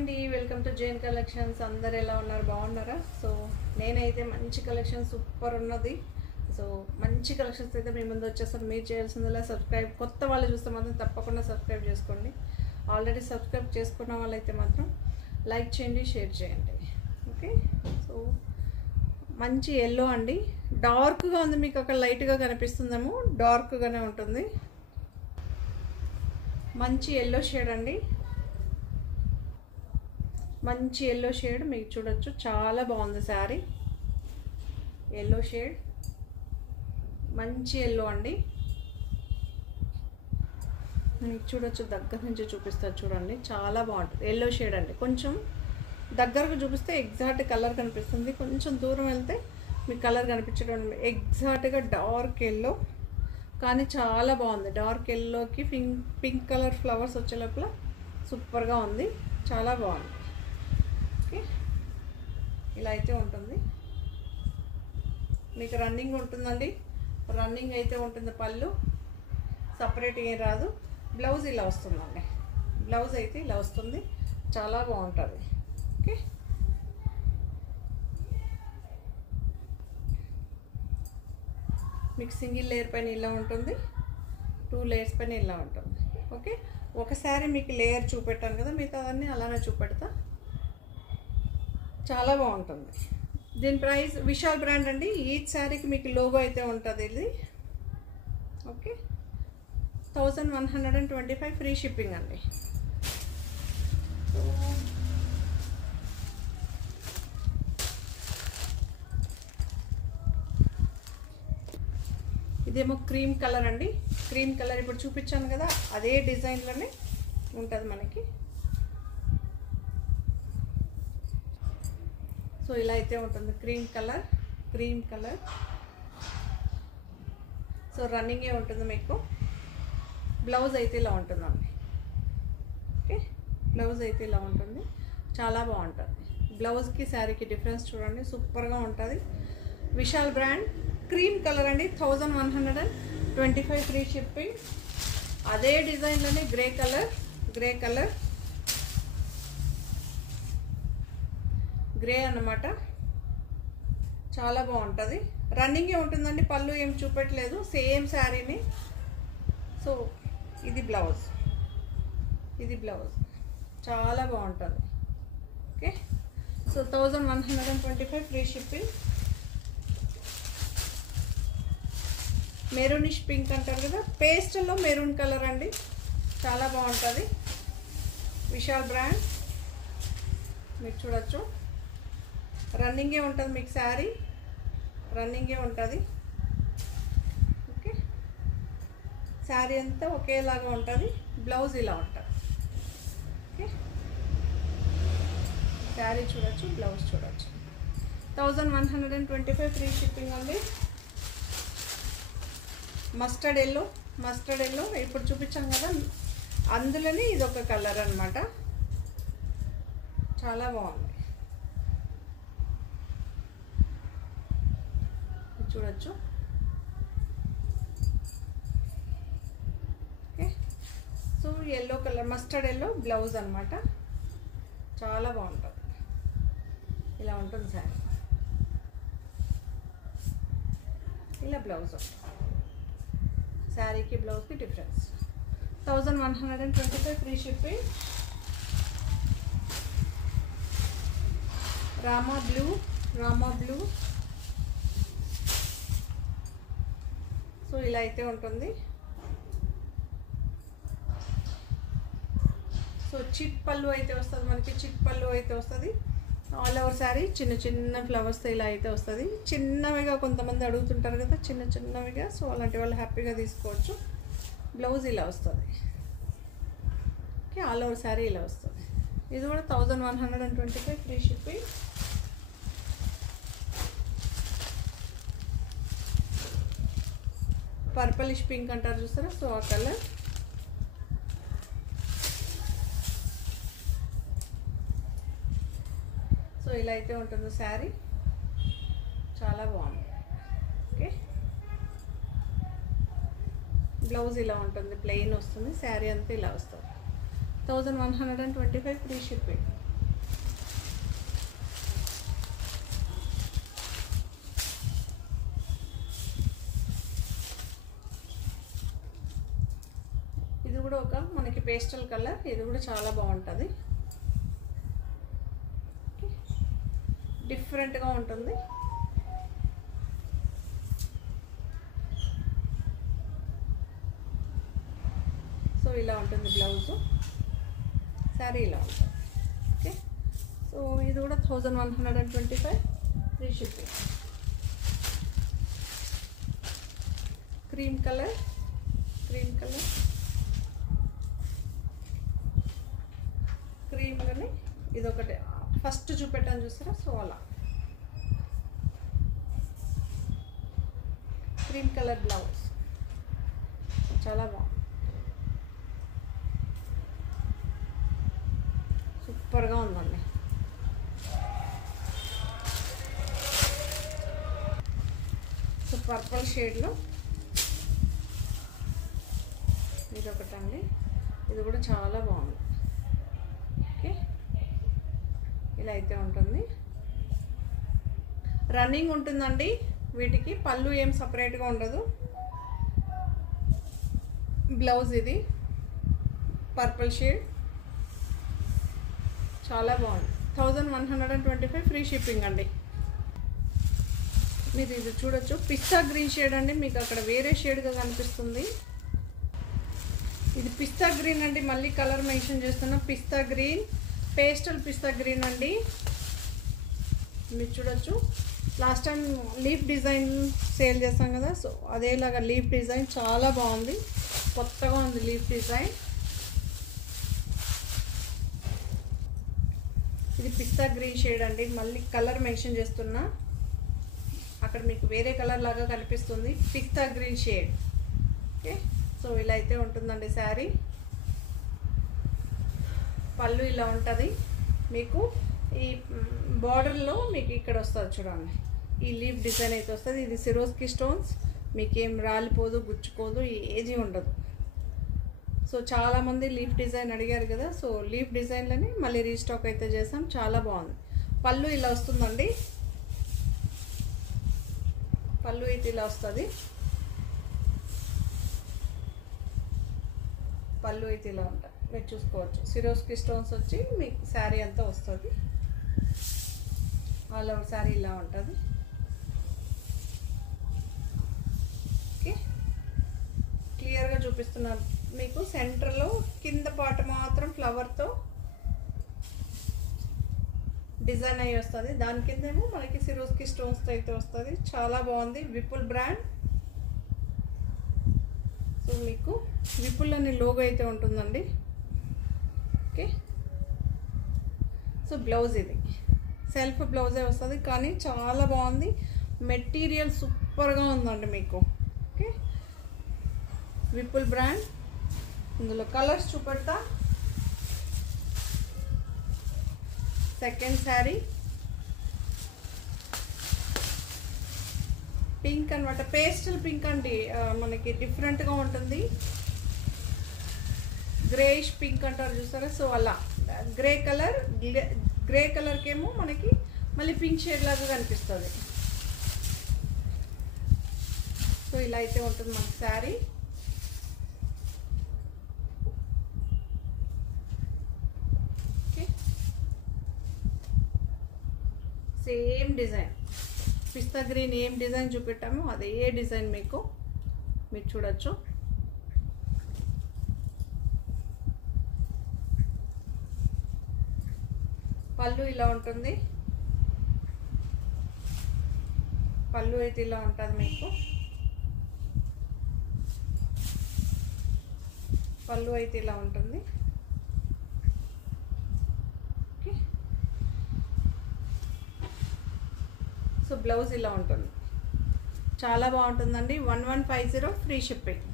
అండి, welcome to Jain collections. అందరు ఎలా ఉన్నారు? బాగున్నారా? సో నేనైతే మంచి కలెక్షన్ సూపర్ ఉన్నది. సో మంచి కలెక్షన్స్ అయితే మీ ముందు వచ్చేస్తాను. మీరు చేయాల్సిందిలా సబ్స్క్రైబ్, కొత్త వాళ్ళు చూస్తే మాత్రం తప్పకుండా సబ్స్క్రైబ్ చేసుకోండి. ఆల్రెడీ సబ్స్క్రైబ్ చేసుకున్న వాళ్ళైతే మాత్రం లైక్ చేయండి, షేర్ చేయండి. ఓకే, సో మంచి ఎల్లో అండి, డార్క్గా ఉంది. మీకు అక్కడ లైట్గా కనిపిస్తుందేమో, డార్క్గానే ఉంటుంది. మంచి ఎల్లో షేడ్ అండి, మంచి ఎల్లో షేడ్ మీకు చూడొచ్చు, చాలా బాగుంది శారీ. ఎల్లో షేడ్, మంచి ఎల్లో అండి, మీకు చూడొచ్చు. దగ్గర నుంచి చూపిస్తారు చూడండి, చాలా బాగుంటుంది. ఎల్లో షేడ్ అండి, కొంచెం దగ్గరకు చూపిస్తే ఎగ్జాక్ట్ కలర్ కనిపిస్తుంది, కొంచెం దూరం వెళ్తే మీకు కలర్ కనిపించడం. ఎగ్జాక్ట్గా డార్క్ ఎల్లో, కానీ చాలా బాగుంది. డార్క్ ఎల్లోకి పింక్ కలర్ ఫ్లవర్స్ వచ్చే లోపల సూపర్గా ఉంది, చాలా బాగుంది. ఓకే, ఇలా అయితే ఉంటుంది. మీకు రన్నింగ్ ఉంటుందండి, రన్నింగ్ అయితే ఉంటుంది. పళ్ళు సపరేట్ ఏం రాదు. బ్లౌజ్ ఇలా వస్తుందండి, బ్లౌజ్ అయితే ఇలా వస్తుంది, చాలా బాగుంటుంది. ఓకే, మీకు సింగిల్ లేయర్ పైన ఇలా ఉంటుంది, 2 లేయర్స్ పైన ఇలా ఉంటుంది. ఓకే, ఒకసారి మీకు లేయర్ చూపెట్టాను కదా, మిగతాదన్నీ అలానే చూపెడతా. చాలా బాగుంటుంది. దీని ప్రైస్ విశాల్ బ్రాండ్ అండి. ఈచ్ శారీకి మీకు లోగో అయితే ఉంటుంది ఇది. ఓకే, 1125 ఫ్రీ షిప్పింగ్ అండి. ఇదేమో క్రీమ్ కలర్ అండి, క్రీమ్ కలర్ ఇప్పుడు చూపించాను కదా, అదే డిజైన్లోనే ఉంటుంది మనకి. సో ఇలా అయితే ఉంటుంది, cream colour, cream colour. So రన్నింగే ఉంటుంది మీకు. బ్లౌజ్ అయితే ఇలా ఉంటుందండి. ఓకే, బ్లౌజ్ అయితే ఇలా ఉంటుంది, చాలా బాగుంటుంది. బ్లౌజ్కి శారీకి డిఫరెన్స్ చూడండి, సూపర్గా ఉంటుంది. విశాల్ బ్రాండ్ క్రీమ్ కలర్ అండి, 1125 ఫ్రీ షిప్పింగ్. అదే డిజైన్లోనే grey colour, grey colour, grey అన్నమాట, చాలా బాగుంటుంది. రన్నింగే ఉంటుందండి, పళ్ళు ఏం చూపెట్టలేదు, సేమ్ శారీని. సో ఇది బ్లౌజ్, ఇది బ్లౌజ్, చాలా బాగుంటుంది. Okay, so 1125 free shipping. Maroonish pink అంటారు కదా, పేస్ట్లో మెరూన్ కలర్ అండి, చాలా బాగుంటుంది. విశాల్ బ్రాండ్ మీరు చూడొచ్చు, రన్నింగే ఉంటుంది మీకు శారీ, రన్నింగే ఉంటుంది. ఓకే, శారీ అంతా ఒకేలాగా ఉంటుంది, బ్లౌజ్ ఇలా ఉంటుంది. ఓకే, శారీ చూడొచ్చు, బ్లౌజ్ చూడొచ్చు. 1125 ఫ్రీ షిప్పింగ్ అండి. మస్టర్డ్ ఎల్లో, మస్టర్డ్ ఎల్లో ఇప్పుడు చూపించాం కదా, అందులోనే ఇది ఒక కలర్ అన్నమాట, చాలా బాగుంది. చూడొచ్చు. Okay, so yellow colour, mustard yellow blouse అనమాట, చాలా బాగుంటుంది. ఇలా ఉంటుంది శారీ, ఇలా బ్లౌజ్. శారీకి బ్లౌజ్కి difference. 1125 free shipping. Rama blue, Rama blue. So ఇలా అయితే ఉంటుంది. సో చిట్ పళ్ళు అయితే వస్తుంది మనకి, చిట్ పళ్ళు అయితే వస్తుంది. ఆల్ ఓవర్ శారీ చిన్న చిన్న ఫ్లవర్స్తో ఇలా అయితే వస్తుంది. చిన్నవిగా కొంతమంది అడుగుతుంటారు కదా, చిన్న చిన్నవిగా, సో అలాంటి వాళ్ళు హ్యాపీగా తీసుకోవచ్చు. బ్లౌజ్ ఇలా వస్తుంది. ఓకే, ఆల్ ఓవర్ శారీ ఇలా వస్తుంది. ఇది కూడా 1125 ఫ్రీ షిప్పింగ్. పర్పలిష్ పింక్ అంటారు చూస్తారా, సో ఆ కలర్. సో ఇలా అయితే ఉంటుంది శారీ, చాలా బాగుంది. ఓకే, బ్లౌజ్ ఇలా ఉంటుంది, ప్లెయిన్ వస్తుంది. శారీ అంతా ఇలా వస్తుంది. 1125 ఫ్రీ షిప్పింగ్. పేస్టల్ కలర్, ఇది కూడా చాలా బాగుంటుంది, డిఫరెంట్గా ఉంటుంది. సో ఇలా ఉంటుంది బ్లౌజు, శారీ ఇలా ఉంటుంది. ఓకే, సో ఇది కూడా 1125 ఫ్రీ షిప్పింగ్. క్రీమ్ కలర్, క్రీమ్లోనే ఇదొకటి ఫస్ట్ చూపెట్టాను చూసారా, సో అలా క్రీమ్ కలర్ బ్లౌజ్ చాలా బాగుంది, సూపర్గా ఉందండి. సో పర్పుల్ షేడ్లో ఇదొకటండి, ఇది కూడా చాలా బాగుంది. ఓకే, ఇలా అయితే ఉంటుంది. రన్నింగ్ ఉంటుందండి వీటికి, పళ్ళు ఏం సపరేట్గా ఉండదు. బ్లౌజ్ ఇది పర్పుల్ షేడ్, చాలా బాగుంది. 1125 ఫ్రీ షిప్పింగ్ అండి. మీరు ఇది చూడొచ్చు, పిస్తా గ్రీన్ షేడ్ అండి, మీకు అక్కడ వేరే షేడ్గా కనిపిస్తుంది. ఇది పిస్తా గ్రీన్ అండి, మళ్ళీ కలర్ మెన్షన్ చేస్తున్నా, పిస్తా గ్రీన్, పేస్టల్ పిస్తా గ్రీన్ అండి. మీరు చూడొచ్చు, last time leaf design sale చేస్తాం కదా, సో అదేలాగా లీఫ్ డిజైన్ చాలా బాగుంది, కొత్తగా ఉంది లీఫ్ డిజైన్. ఇది పిస్తా గ్రీన్ షేడ్ అండి, మళ్ళీ కలర్ మెన్షన్ చేస్తున్నా, అక్కడ మీకు వేరే కలర్ లాగా కనిపిస్తుంది, పిస్తా గ్రీన్ షేడ్. ఓకే, సో ఇలా అయితే ఉంటుందండి శారీ. పళ్ళు ఇలా ఉంటుంది మీకు, ఈ బార్డర్లో మీకు ఇక్కడ వస్తుంది చూడండి, ఈ లీఫ్ డిజైన్ అయితే వస్తుంది. ఇది సిరోస్కి స్టోన్స్, మీకేం రాలిపోదు, గుచ్చుకోదు, ఏజీ ఉండదు. సో చాలామంది లీఫ్ డిజైన్ అడిగారు కదా, సో లీఫ్ డిజైన్లని మళ్ళీ రీస్టాక్ అయితే చేసాం, చాలా బాగుంది. పళ్ళు ఇలా వస్తుందండి, పళ్ళు అయితే ఇలా వస్తుంది, పళ్ళు అయితే ఇలా ఉంటుంది, మీరు చూసుకోవచ్చు. సిరోస్కి స్టోన్స్ వచ్చి మీకు శారీ అంతా వస్తుంది, ఆల్ ఓవర్ శారీ ఇలా ఉంటుంది. ఓకే, క్లియర్గా చూపిస్తున్నాను మీకు. సెంటర్లో కింద పార్ట్ మాత్రం ఫ్లవర్తో డిజైన్ అయ్యి వస్తుంది, దాని కిందేమో మనకి సిరోస్కి స్టోన్స్తో అయితే వస్తుంది, చాలా బాగుంది. విపుల్ బ్రాండ్, సో మీకు విపుల్ అనే లోగో అయితే ఉంటుందండి. ఓకే, సో బ్లౌజ్ ఇది సెల్ఫ్ బ్లౌజే వస్తుంది, కానీ చాలా బాగుంది, మెటీరియల్ సూపర్గా ఉందండి మీకు. Okay, Vipul brand. ఇందులో కలర్స్ చూపెడతా. సెకండ్ శారీ పింక్ అనమాట, పేస్టల్ పింక్ అండి, మనకి డిఫరెంట్గా ఉంటుంది. గ్రేష్ పింక్ అంటారు చూసారా, సో అలా గ్రే కలర్, గ్రే కలర్కేమో మనకి మళ్ళీ పింక్ షేడ్ లాగా కనిపిస్తుంది. సో ఇలా అయితే ఉంటుంది మన శారీ. ఓకే, సేమ్ డిజైన్, పిస్తా గ్రీన్ ఏం డిజైన్ చూపెట్టామో అదే డిజైన్ మీకు, మీరు చూడొచ్చు. పళ్ళు ఇలా ఉంటుంది, పళ్ళు అయితే ఇలా ఉంటుంది మీకు, పళ్ళు అయితే ఇలా ఉంటుంది. ఓకే, సో బ్లౌజ్ ఇలా ఉంటుంది, చాలా బాగుంటుందండి. 1150 ఫ్రీ షిప్పింగ్.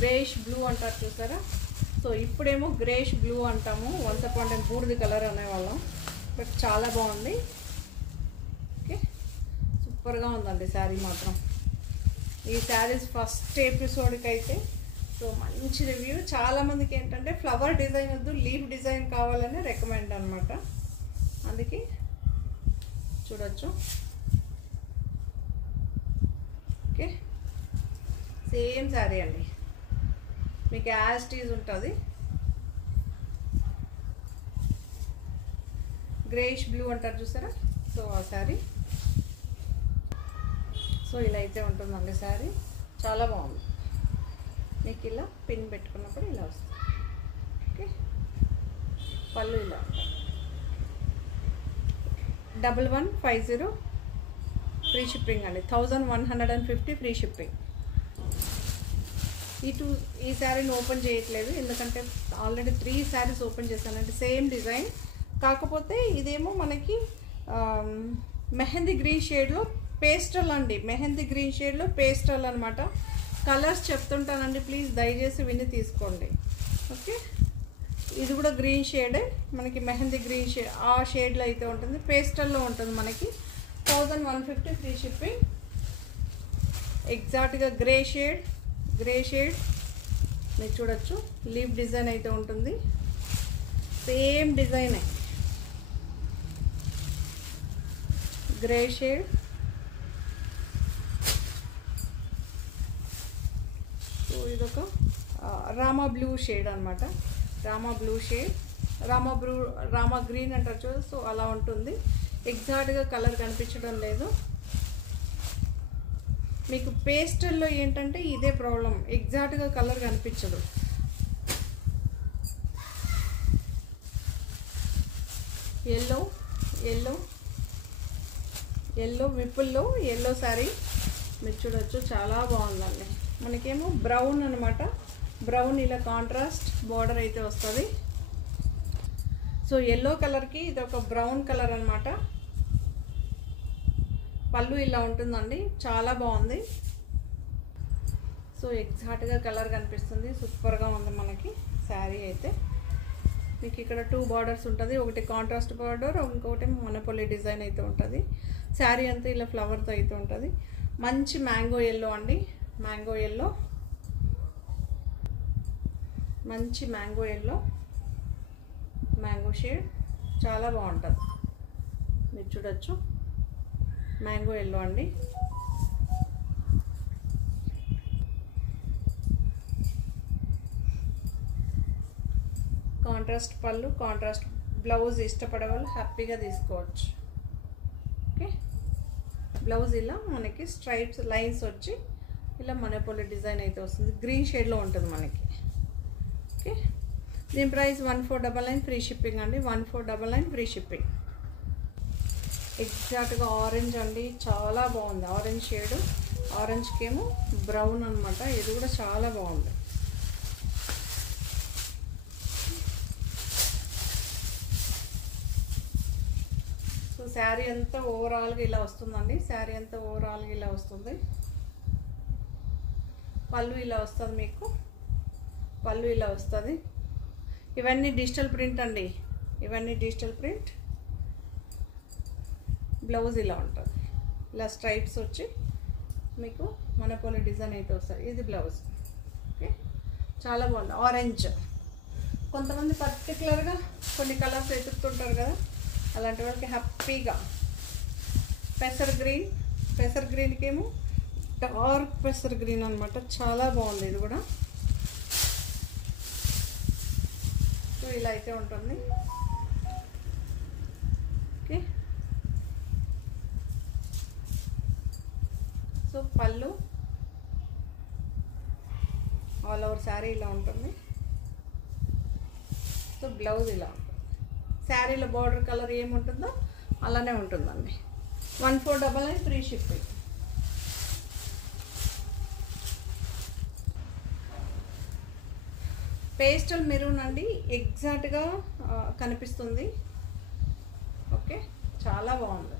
గ్రేష్ బ్లూ అంటారు చూసారా, సో ఇప్పుడేమో గ్రేష్ బ్లూ అంటాము, వన్స్ అపాన్ టైం బూడిద కలర్ అనేవాళ్ళం, బట్ చాలా బాగుంది. ఓకే, సూపర్గా ఉందండి శారీ మాత్రం. ఈ శారీస్ ఫస్ట్ ఎపిసోడ్కి అయితే సో మంచి రివ్యూ. చాలామందికి ఏంటంటే ఫ్లవర్ డిజైన్ వద్దు, లీఫ్ డిజైన్ కావాలని రికమెండ్ అనమాట, అందుకే చూడొచ్చు. ఓకే, సేమ్ శారీ అండి, మీకు యాజ్ టీజ్ ఉంటుంది. గ్రేష్ బ్లూ అంటారు చూసారా, సో ఆ శారీ. సో ఇలా అయితే ఉంటుందండి శారీ, చాలా బాగుంది. మీకు ఇలా పిన్ పెట్టుకున్నప్పుడు ఇలా వస్తుంది. ఓకే, పళ్ళు ఇలా ఉంటుంది. 1150 ఫ్రీ షిప్పింగ్ అండి. 1150 ఫ్రీ షిప్పింగ్. ఈ శారీని ఓపెన్ చేయట్లేదు ఎందుకంటే ఆల్రెడీ 3 శారీస్ ఓపెన్ చేశానంటే సేమ్ డిజైన్. కాకపోతే ఇదేమో మనకి మెహందీ గ్రీన్ షేడ్లో పేస్టల్ అండి. మెహందీ గ్రీన్ షేడ్లో పేస్టల్ అనమాట. కలర్స్ చెప్తుంటానండి, ప్లీజ్ దయచేసి విని తీసుకోండి. ఓకే, ఇది కూడా గ్రీన్ షేడే, మనకి మెహందీ గ్రీన్ షేడ్ ఆ షేడ్లో అయితే ఉంటుంది. పేస్టల్లో ఉంటుంది మనకి. 1150 ఫ్రీ షిప్పింగ్. ఎగ్జాక్ట్గా గ్రే షేడ్ మీరు చూడొచ్చు. లీవ్ డిజైన్ అయితే ఉంటుంది, సేమ్ డిజైనే. గ్రే షేడ్, సో ఇదొక రామా బ్లూ షేడ్ అనమాట. Rama blue shade, Rama green అంటారు చూడ, సో అలా ఉంటుంది. ఎగ్జాక్ట్గా కలర్ కనిపించడం లేదు మీకు. పేస్టల్లో ఏంటంటే ఇదే ప్రాబ్లం, ఎగ్జాక్ట్గా కలర్ కనిపించదు. ఎల్లో విప్పుల్లో ఎల్లో శారీ మీరు చూడొచ్చు, చాలా బాగుందండి. మనకేమో బ్రౌన్ అనమాట. బ్రౌన్ ఇలా కాంట్రాస్ట్ బార్డర్ అయితే వస్తుంది. సో ఎల్లో కలర్కి ఇది ఒక బ్రౌన్ కలర్ అనమాట. పళ్ళు ఇలా ఉంటుందండి, చాలా బాగుంది. సో ఎగ్జాక్ట్గా కలర్ కనిపిస్తుంది, సూపర్గా ఉంది మనకి శారీ అయితే. మీకు ఇక్కడ 2 బార్డర్స్ ఉంటుంది, ఒకటి కాంట్రాస్ట్ బార్డర్, ఇంకొకటి మనపల్లి డిజైన్ అయితే ఉంటుంది. శారీ అంతా ఇలా ఫ్లవర్తో అయితే ఉంటుంది. మంచి మ్యాంగో ఎల్లో అండి, మ్యాంగో ఎల్లో, మంచి మ్యాంగో ఎల్లో, మ్యాంగో షేడ్ చాలా బాగుంటుంది. మీరు చూడొచ్చు, మ్యాంగో ఎల్లో అండి. కాంట్రాస్ట్ పళ్ళు, కాంట్రాస్ట్ బ్లౌజ్ ఇష్టపడే వాళ్ళు హ్యాపీగా తీసుకోవచ్చు. ఓకే, బ్లౌజ్ ఇలా మనకి స్ట్రైప్స్ లైన్స్ వచ్చి ఇలా మనపల్లి డిజైన్ అయితే వస్తుంది. గ్రీన్ షేడ్లో ఉంటుంది మనకి. ఓకే, దీని ప్రైస్ 1499 ఫ్రీ షిప్పింగ్ అండి. 1499 ఫ్రీ షిప్పింగ్. ఎగ్జాక్ట్గా ఆరెంజ్ అండి, చాలా బాగుంది. ఆరెంజ్ షేడ్, ఆరెంజ్కేమో బ్రౌన్ అనమాట. ఇది కూడా చాలా బాగుంది. సో శారీ అంతా ఓవరాల్గా ఇలా వస్తుందండి. శారీ అంతా ఓవరాల్గా ఇలా వస్తుంది. పళ్ళు ఇలా వస్తుంది మీకు, పళ్ళు ఇలా వస్తుంది. ఇవన్నీ డిజిటల్ ప్రింట్ అండి, ఇవన్నీ డిజిటల్ ప్రింట్. బ్లౌజ్ ఇలా ఉంటుంది, ఇలా స్ట్రైప్స్ వచ్చి మీకు మనపల్లి డిజైన్ అయితే వస్తుంది. ఇది బ్లౌజ్. ఓకే, చాలా బాగుంది. ఆరెంజ్, కొంతమంది పర్టికులర్గా కొన్ని కలర్స్ వెతుకుతుంటారు కదా, అలాంటి వాళ్ళకి హ్యాపీగా. పెసర్ గ్రీన్కేమో డార్క్ పెసర్ గ్రీన్ అనమాట, చాలా బాగుంది ఇది కూడా. సో ఇలా అయితే ఉంటుంది. ఓకే, సో పళ్ళు ఆల్ ఓవర్ శారీ ఇలా ఉంటుంది. సో బ్లౌజ్ ఇలా ఉంటుంది. శారీలో బార్డర్ కలర్ ఏముంటుందో అలానే ఉంటుందండి. 1499 ఫ్రీ షిప్పింగ్. పేస్టల్ మెరూన్ అండి, ఎగ్జాక్ట్గా కనిపిస్తుంది. ఓకే, చాలా బాగుంది.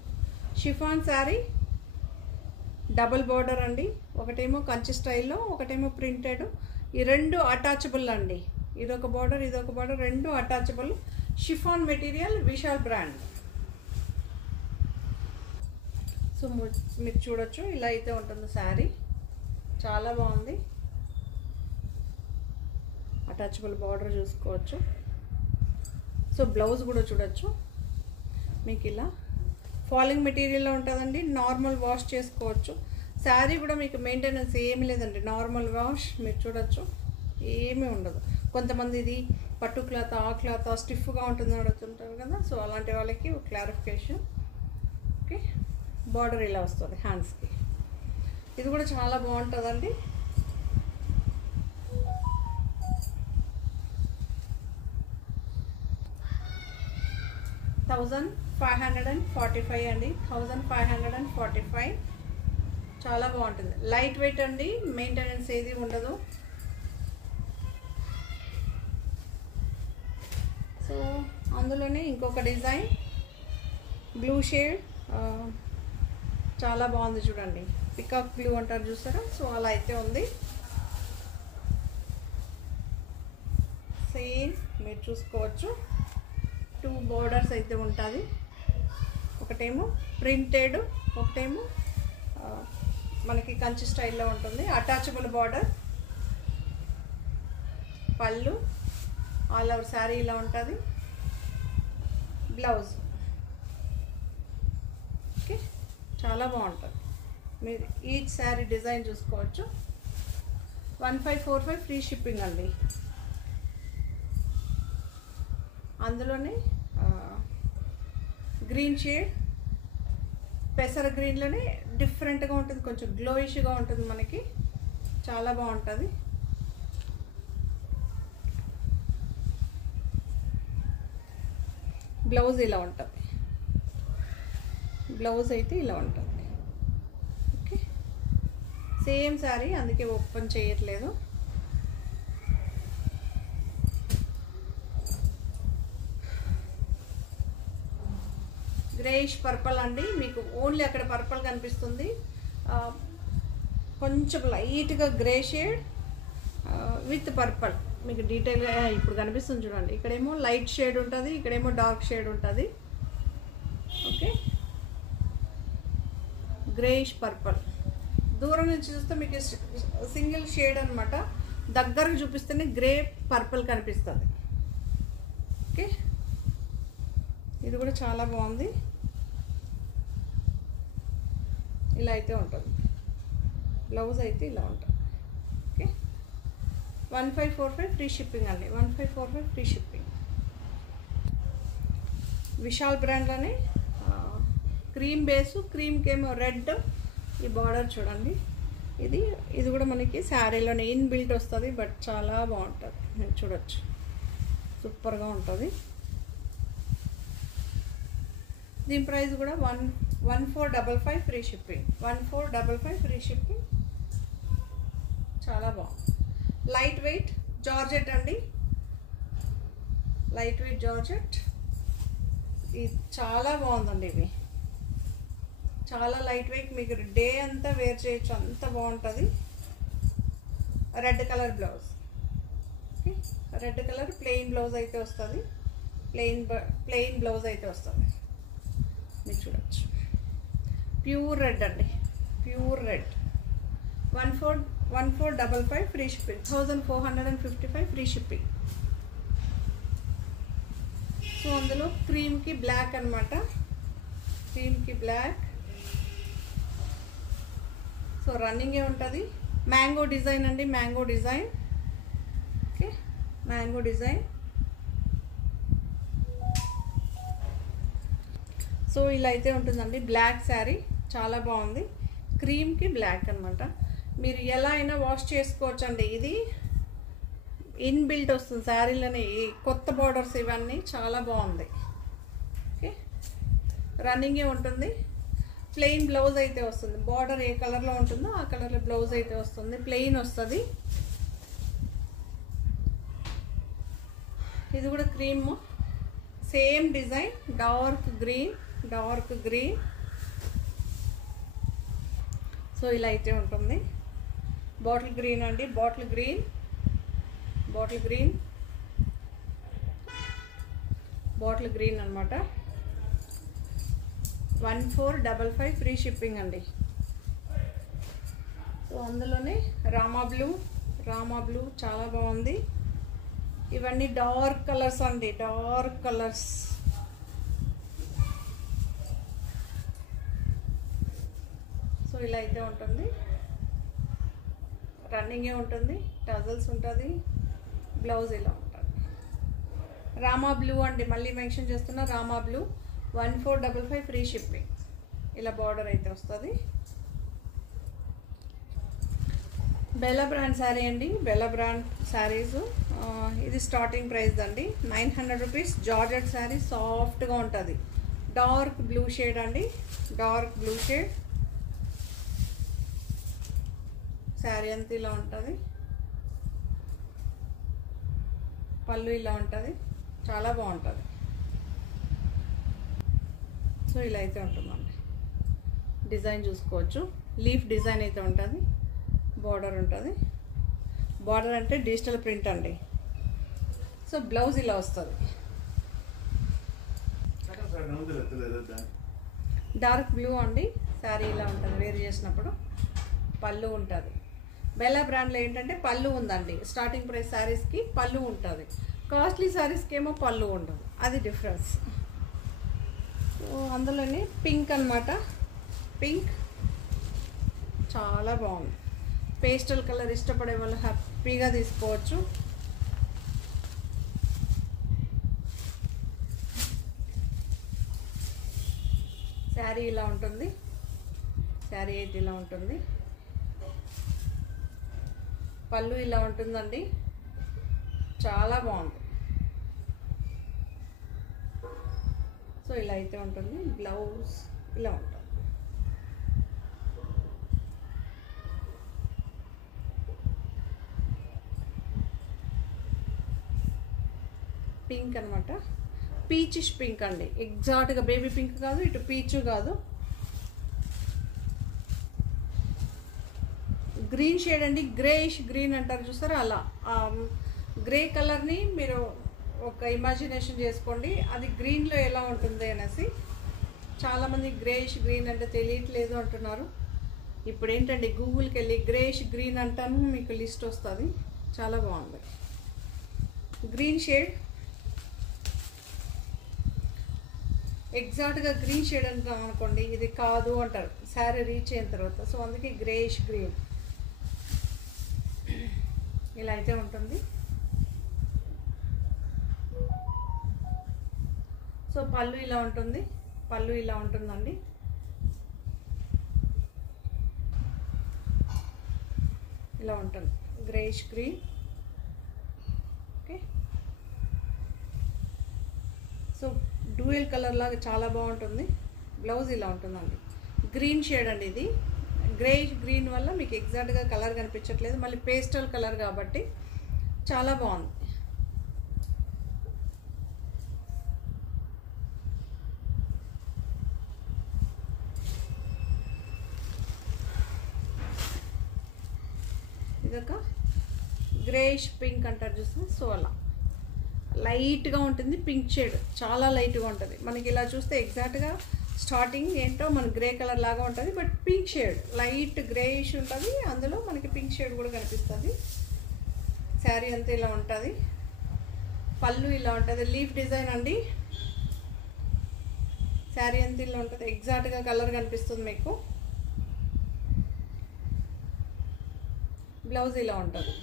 షిఫాన్ శారీ, డబుల్ బార్డర్ అండి. ఒకటేమో కంచి స్టైల్లో, ఒకటేమో ప్రింటెడ్. ఈ రెండు అటాచబుల్ అండి. ఇదొక బార్డర్, ఇదొక బార్డర్, రెండు attachable. Chiffon material, Vishal brand. So మీరు చూడొచ్చు, ఇలా అయితే ఉంటుంది శారీ, చాలా బాగుంది. అటాచబుల్ బార్డర్ చూసుకోవచ్చు. సో బ్లౌజ్ కూడా చూడొచ్చు. మీకు ఇలా ఫాలింగ్ మెటీరియల్లో ఉంటుందండి. నార్మల్ వాష్ చేసుకోవచ్చు. శారీ కూడా మీకు మెయింటెనెన్స్ ఏమి లేదండి, నార్మల్ వాష్. మీరు చూడొచ్చు, ఏమీ ఉండదు. కొంతమంది ఇది పట్టు క్లాత్, ఆ క్లాత్ స్టిఫ్గా ఉంటుందని అడుగుతుంటారు కదా, సో అలాంటి వాళ్ళకి క్లారిఫికేషన్. ఓకే, బార్డర్ ఇలా వస్తుంది హ్యాండ్స్కి. ఇది కూడా చాలా బాగుంటుందండి. $1545 అండి, 1545. చాలా బాగుంటుంది, లైట్ వెయిట్ అండి, మెయింటెనెన్స్ ఏది ఉండదు. సో అందులోనే ఇంకొక డిజైన్ బ్లూ షేడ్, చాలా బాగుంది చూడండి, పికాక్ బ్లూ అంటారు చూసారా, సో అలా అయితే ఉంది. సేమ్ మీరు చూసుకోవచ్చు, 2 బోర్డర్స్ అయితే ఉంటుంది. ఒకటేమో ప్రింటెడ్, ఒకటేమో మనకి కంచి స్టైల్లో ఉంటుంది. అటాచబుల్ బార్డర్, పళ్ళు, ఆల్ ఓవర్ శారీ ఇలా ఉంటుంది. బ్లౌజ్. ఓకే, చాలా బాగుంటుంది. మీరు ఈచ్ శారీ డిజైన్ చూసుకోవచ్చు. 1545 ఫ్రీ షిప్పింగ్ అండి. అందులోనే గ్రీన్ షేడ్, పెసర గ్రీన్లోనే డిఫరెంట్గా ఉంటుంది, కొంచెం గ్లోయిష్గా ఉంటుంది మనకి, చాలా బాగుంటుంది. బ్లౌజ్ ఇలా ఉంటుంది, బ్లౌజ్ అయితే ఇలా ఉంటుంది. ఓకే, సేమ్ శారీ, అందుకే ఓపెన్ చేయట్లేదు. గ్రేయిష్ పర్పల్ అండి, మీకు ఓన్లీ అక్కడ పర్పల్ కనిపిస్తుంది, కొంచెం లైట్గా గ్రే షేడ్ విత్ పర్పల్ మీకు డీటెయిల్గా ఇప్పుడు కనిపిస్తుంది చూడండి. ఇక్కడేమో లైట్ షేడ్ ఉంటుంది, ఇక్కడేమో డార్క్ షేడ్ ఉంటుంది. Okay, greyish purple. దూరం నుంచి చూస్తే మీకు సింగిల్ షేడ్ అనమాట, దగ్గరకు చూపిస్తేనే గ్రే పర్పల్ కనిపిస్తుంది. ఓకే, ఇది కూడా చాలా బాగుంది, ఇలా అయితే ఉంటుంది. బ్లౌజ్ అయితే ఇలా ఉంటుంది. ఓకే, 1545 ఫ్రీ షిప్పింగ్ అండి, 1545 ఫ్రీ షిప్పింగ్. విశాల్ బ్రాండ్లోనే క్రీమ్ బేసు, క్రీమ్కేమో రెడ్, ఈ బార్డర్ చూడండి. ఇది కూడా మనకి శారీలోనే ఇన్ బిల్ట్ వస్తుంది, బట్ చాలా బాగుంటుంది, మీరు చూడొచ్చు, సూపర్గా ఉంటుంది. దీని ప్రైస్ కూడా 1455 ఫ్రీ షిప్పింగ్, 1455 ఫ్రీ షిప్పింగ్. చాలా బాగుంది, లైట్ వెయిట్ జార్జెట్ అండి, లైట్ వెయిట్ జార్జెట్. ఇది చాలా బాగుందండి, ఇవి చాలా లైట్ వెయిట్, మీకు డే అంతా వేర్ చేయొచ్చు, అంత బాగుంటుంది. Red colour blouse. Okay, red colour plain blouse అయితే వస్తుంది, ప్లెయిన్ బ్లౌజ్ అయితే వస్తుంది, మీరు చూడొచ్చు. ప్యూర్ రెడ్ అండి, pure red. 1455 free shipping, 1455 free shipping. So అందులో క్రీమ్కి బ్లాక్ అనమాట, క్రీమ్కి బ్లాక్. సో రన్నింగే ఉంటుంది. మ్యాంగో డిజైన్ అండి, mango design. Okay, mango design. So ఇలా అయితే ఉంటుందండి, బ్లాక్ శారీ చాలా బాగుంది, క్రీమ్కి బ్లాక్ అనమాట. మీరు ఎలా అయినా వాష్ చేసుకోవచ్చు అండి, ఇది ఇన్ బిల్ట్ వస్తుంది శారీలోనే, కొత్త బార్డర్స్ ఇవన్నీ, చాలా బాగుంది. ఓకే, రన్నింగే ఉంటుంది. ప్లెయిన్ బ్లౌజ్ అయితే వస్తుంది, బార్డర్ ఏ కలర్లో ఉంటుందో ఆ కలర్లో బ్లౌజ్ అయితే వస్తుంది, ప్లెయిన్ వస్తుంది. ఇది కూడా cream, same design, dark green, dark green. So ఇలా అయితే ఉంటుంది. బాటిల్ గ్రీన్ అండి, bottle green, bottle green, bottle green అనమాట. 1455 ఫ్రీ షిప్పింగ్ అండి. సో అందులోనే రామా బ్లూ చాలా బాగుంది. ఇవన్నీ డార్క్ కలర్స్ అండి, డార్క్ కలర్స్. సో ఇలా అయితే ఉంటుంది. రన్నింగే ఉంటుంది, టజల్స్ ఉంటుంది, బ్లౌజ్ ఇలా ఉంటుంది. రామా బ్లూ అండి, మళ్ళీ మెన్షన్ చేస్తున్నా రామా బ్లూ 1455 ఫ్రీ షిప్పింగ్. ఇలా బార్డర్ అయితే వస్తుంది. బెల్లా బ్రాండ్ శారీ అండి, బెల్లా బ్రాండ్ శారీస్. ఇది స్టార్టింగ్ ప్రైస్ అండి 900 రూపీస్. జార్జెట్ శారీ, సాఫ్ట్గా ఉంటుంది, డార్క్ బ్లూ షేడ్ అండి, డార్క్ బ్లూ షేడ్. శారీ అంతా ఇలా ఉంటుంది, పళ్ళు ఇలా ఉంటుంది, చాలా బాగుంటుంది. సో ఇలా అయితే ఉంటుందండి, డిజైన్ చూసుకోవచ్చు. లీఫ్ డిజైన్ అయితే ఉంటుంది, బార్డర్ ఉంటుంది. బార్డర్ అంటే డిజిటల్ ప్రింట్ అండి. సో బ్లౌజ్ ఇలా వస్తుంది, డార్క్ బ్లూ అండి. శారీ ఇలా ఉంటుంది వేర్ చేసినప్పుడు. పళ్ళు ఉంటుంది. బెల్లా బ్రాండ్లో ఏంటంటే పళ్ళు ఉందండి. స్టార్టింగ్ ప్రైస్ శారీస్కి పళ్ళు ఉంటుంది, కాస్ట్లీ శారీస్కి ఏమో పళ్ళు ఉండదు, అది డిఫరెన్స్. సో అందులోనే పింక్ అనమాట, పింక్ చాలా బాగుంది. పేస్టల్ కలర్ ఇష్టపడే వాళ్ళు హ్యాపీగా తీసుకోవచ్చు. శారీ ఇలా ఉంటుంది, శారీ అయితే ఇలా ఉంటుంది. పళ్ళు ఇలా ఉంటుందండి, చాలా బాగుంది. సో ఇలా అయితే ఉంటుంది. బ్లౌజ్ ఇలా ఉంటుంది. పింక్ అనమాట, పీచిష్ పింక్ అండి. ఎగ్జాక్ట్గా బేబీ పింక్ కాదు, ఇటు పీచు కాదు, గ్రీన్ షేడ్ అండి. గ్రేయిష్ గ్రీన్ అంటారు చూస్తారా, అలా గ్రే కలర్ని మీరు ఒక ఇమాజినేషన్ చేసుకోండి, అది గ్రీన్లో ఎలా ఉంటుంది అనేసి. చాలామంది గ్రేయిష్ గ్రీన్ అంటే తెలియట్లేదు అంటున్నారు. ఇప్పుడు ఏంటంటే గూగుల్కి వెళ్ళి గ్రేయిష్ గ్రీన్ అంటాను, మీకు లిస్ట్ వస్తుంది. చాలా బాగుంది. గ్రీన్ షేడ్, ఎగ్జాక్ట్గా గ్రీన్ షేడ్ అంటాం అనుకోండి, ఇది కాదు అంటారు శారీ రీచ్ అయిన తర్వాత. సో అందుకే గ్రేయిష్ గ్రీన్ ఇలా అయితే ఉంటుంది. సో పళ్ళు ఇలా ఉంటుంది, పళ్ళు ఇలా ఉంటుందండి. ఇలా ఉంటుంది, greyish green. Okay, so dual colour లాగా చాలా బాగుంటుంది. బ్లౌజ్ ఇలా ఉంటుందండి, గ్రీన్ షేడ్ అండి. ఇది గ్రేయిష్ గ్రీన్ వల్ల మీకు ఎగ్జాక్ట్గా కలర్ కనిపించట్లేదు, మళ్ళీ పేస్టల్ కలర్ కాబట్టి చాలా బాగుంది. ఇదొక గ్రేయిష్ పింక్ అంటారు చూస్తే, సో అలా లైట్గా ఉంటుంది. పింక్ షేడ్ చాలా లైట్గా ఉంటుంది. మనకి ఇలా చూస్తే ఎగ్జాక్ట్గా స్టార్టింగ్ ఏంటో మన గ్రే కలర్ లాగా ఉంటుంది, but pink shade light greyish ఉంటుంది, అందులో మనకి పింక్ షేడ్ కూడా కనిపిస్తుంది. శారీ అంతా ఇలా ఉంటుంది, పళ్ళు ఇలా ఉంటుంది, లీఫ్ డిజైన్ అండి. శారీ అంతా ఇలా ఉంటుంది, ఎగ్జాక్ట్గా కలర్ కనిపిస్తుంది మీకు. బ్లౌజ్ ఇలా ఉంటుంది.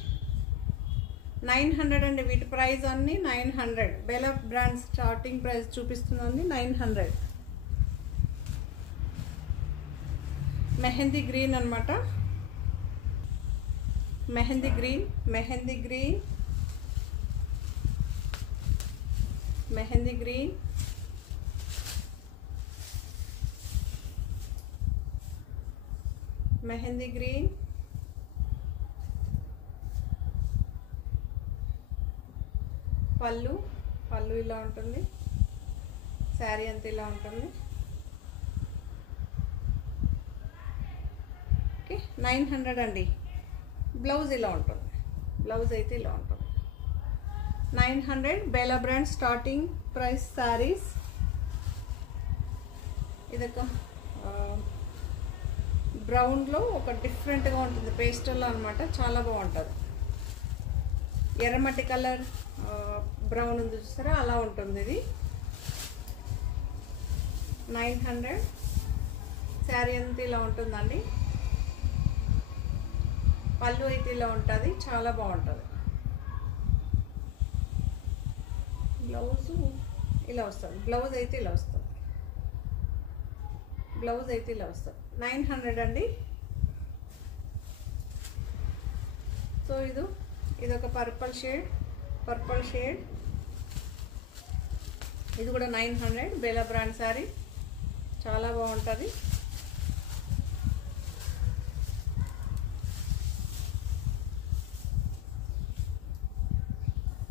900 అండి, వీటి ప్రైస్ అన్నీ 900. బెల్లా బ్రాండ్ స్టార్టింగ్ ప్రైస్ చూపిస్తుందండి 900. మెహందీ గ్రీన్ అనమాట, mehndi green, mehndi green, mehndi green, mehndi green, పళ్ళు, పళ్ళు ఇలా ఉంటుంది. శారీ అంతా ఇలా ఉంటుంది. ఓకే, 900 అండి. బ్లౌజ్ ఇలా ఉంటుంది, బ్లౌజ్ అయితే ఇలా ఉంటుంది. 900 Bella brand starting price saris. ఇదొక బ్రౌన్లో ఒక డిఫరెంట్గా ఉంటుంది, పేస్టల్లో అనమాట, చాలా బాగుంటుంది. ఎర్రమట్టి కలర్ బ్రౌన్ ఉంది చూస్తారా, అలా ఉంటుంది ఇది. 900. శారీ అంతా ఇలా ఉంటుందండి. పళ్ళు అయితే ఇలా ఉంటుంది, చాలా బాగుంటుంది. బ్లౌజు ఇలా వస్తుంది, బ్లౌజ్ అయితే ఇలా వస్తుంది, బ్లౌజ్ అయితే ఇలా వస్తుంది. 900 అండి. సో ఇదొక పర్పుల్ షేడ్, ఇది కూడా 900 బేలా బ్రాండ్ శారీ, చాలా బాగుంటుంది.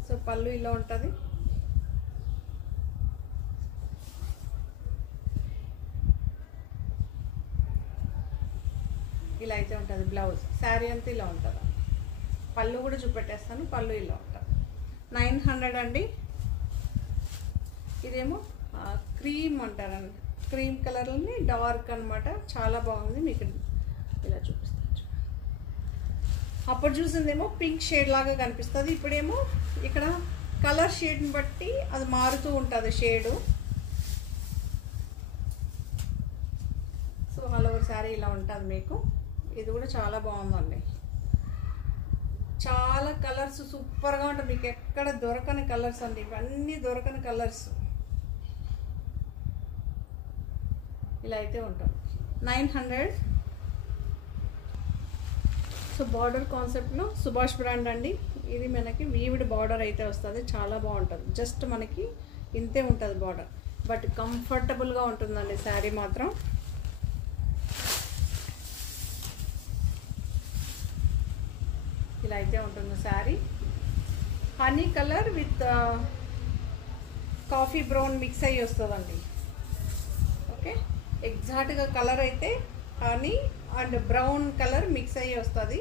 సో పళ్ళు ఇలా ఉంటుంది, ఇలా అయితే ఉంటుంది. బ్లౌజ్ శారీ అంతా ఇలా ఉంటుంది. పళ్ళు కూడా చూపెట్టేస్తాను, పళ్ళు ఇలా ఉంటుంది. 900 అండి. ఇదేమో క్రీమ్ అంటారండి, క్రీమ్ కలర్ని డార్క్ అనమాట, చాలా బాగుంది. మీకు ఇలా చూపిస్తాను. అప్పుడు చూసిందేమో పింక్ షేడ్ లాగా కనిపిస్తుంది, ఇప్పుడేమో ఇక్కడ కలర్ షేడ్ని బట్టి అది మారుతూ ఉంటుంది shade. So all over sari ఇలా ఉంటుంది మీకు. ఇది కూడా చాలా బాగుందండి, చాలా కలర్స్ సూపర్గా ఉంటుంది. మీకు ఎక్కడ దొరకని కలర్స్ అండి, ఇవన్నీ దొరకని కలర్స్. ఇలా అయితే ఉంటుంది. 900. సో బార్డర్ కాన్సెప్ట్లో సుభాష్ బ్రాండ్ అండి. ఇది మనకి వీవిడ్ బార్డర్ అయితే వస్తుంది, చాలా బాగుంటుంది. జస్ట్ మనకి ఇంతే ఉంటుంది బార్డర్, బట్ కంఫర్టబుల్గా ఉంటుందండి శారీ మాత్రం. ఇలా అయితే ఉంటుంది sari. Honey colour with coffee brown mix అయ్యి వస్తుందండి. ఓకే, ఎగ్జాక్ట్గా కలర్ అయితే honey and brown colour mix అయ్యి వస్తుంది.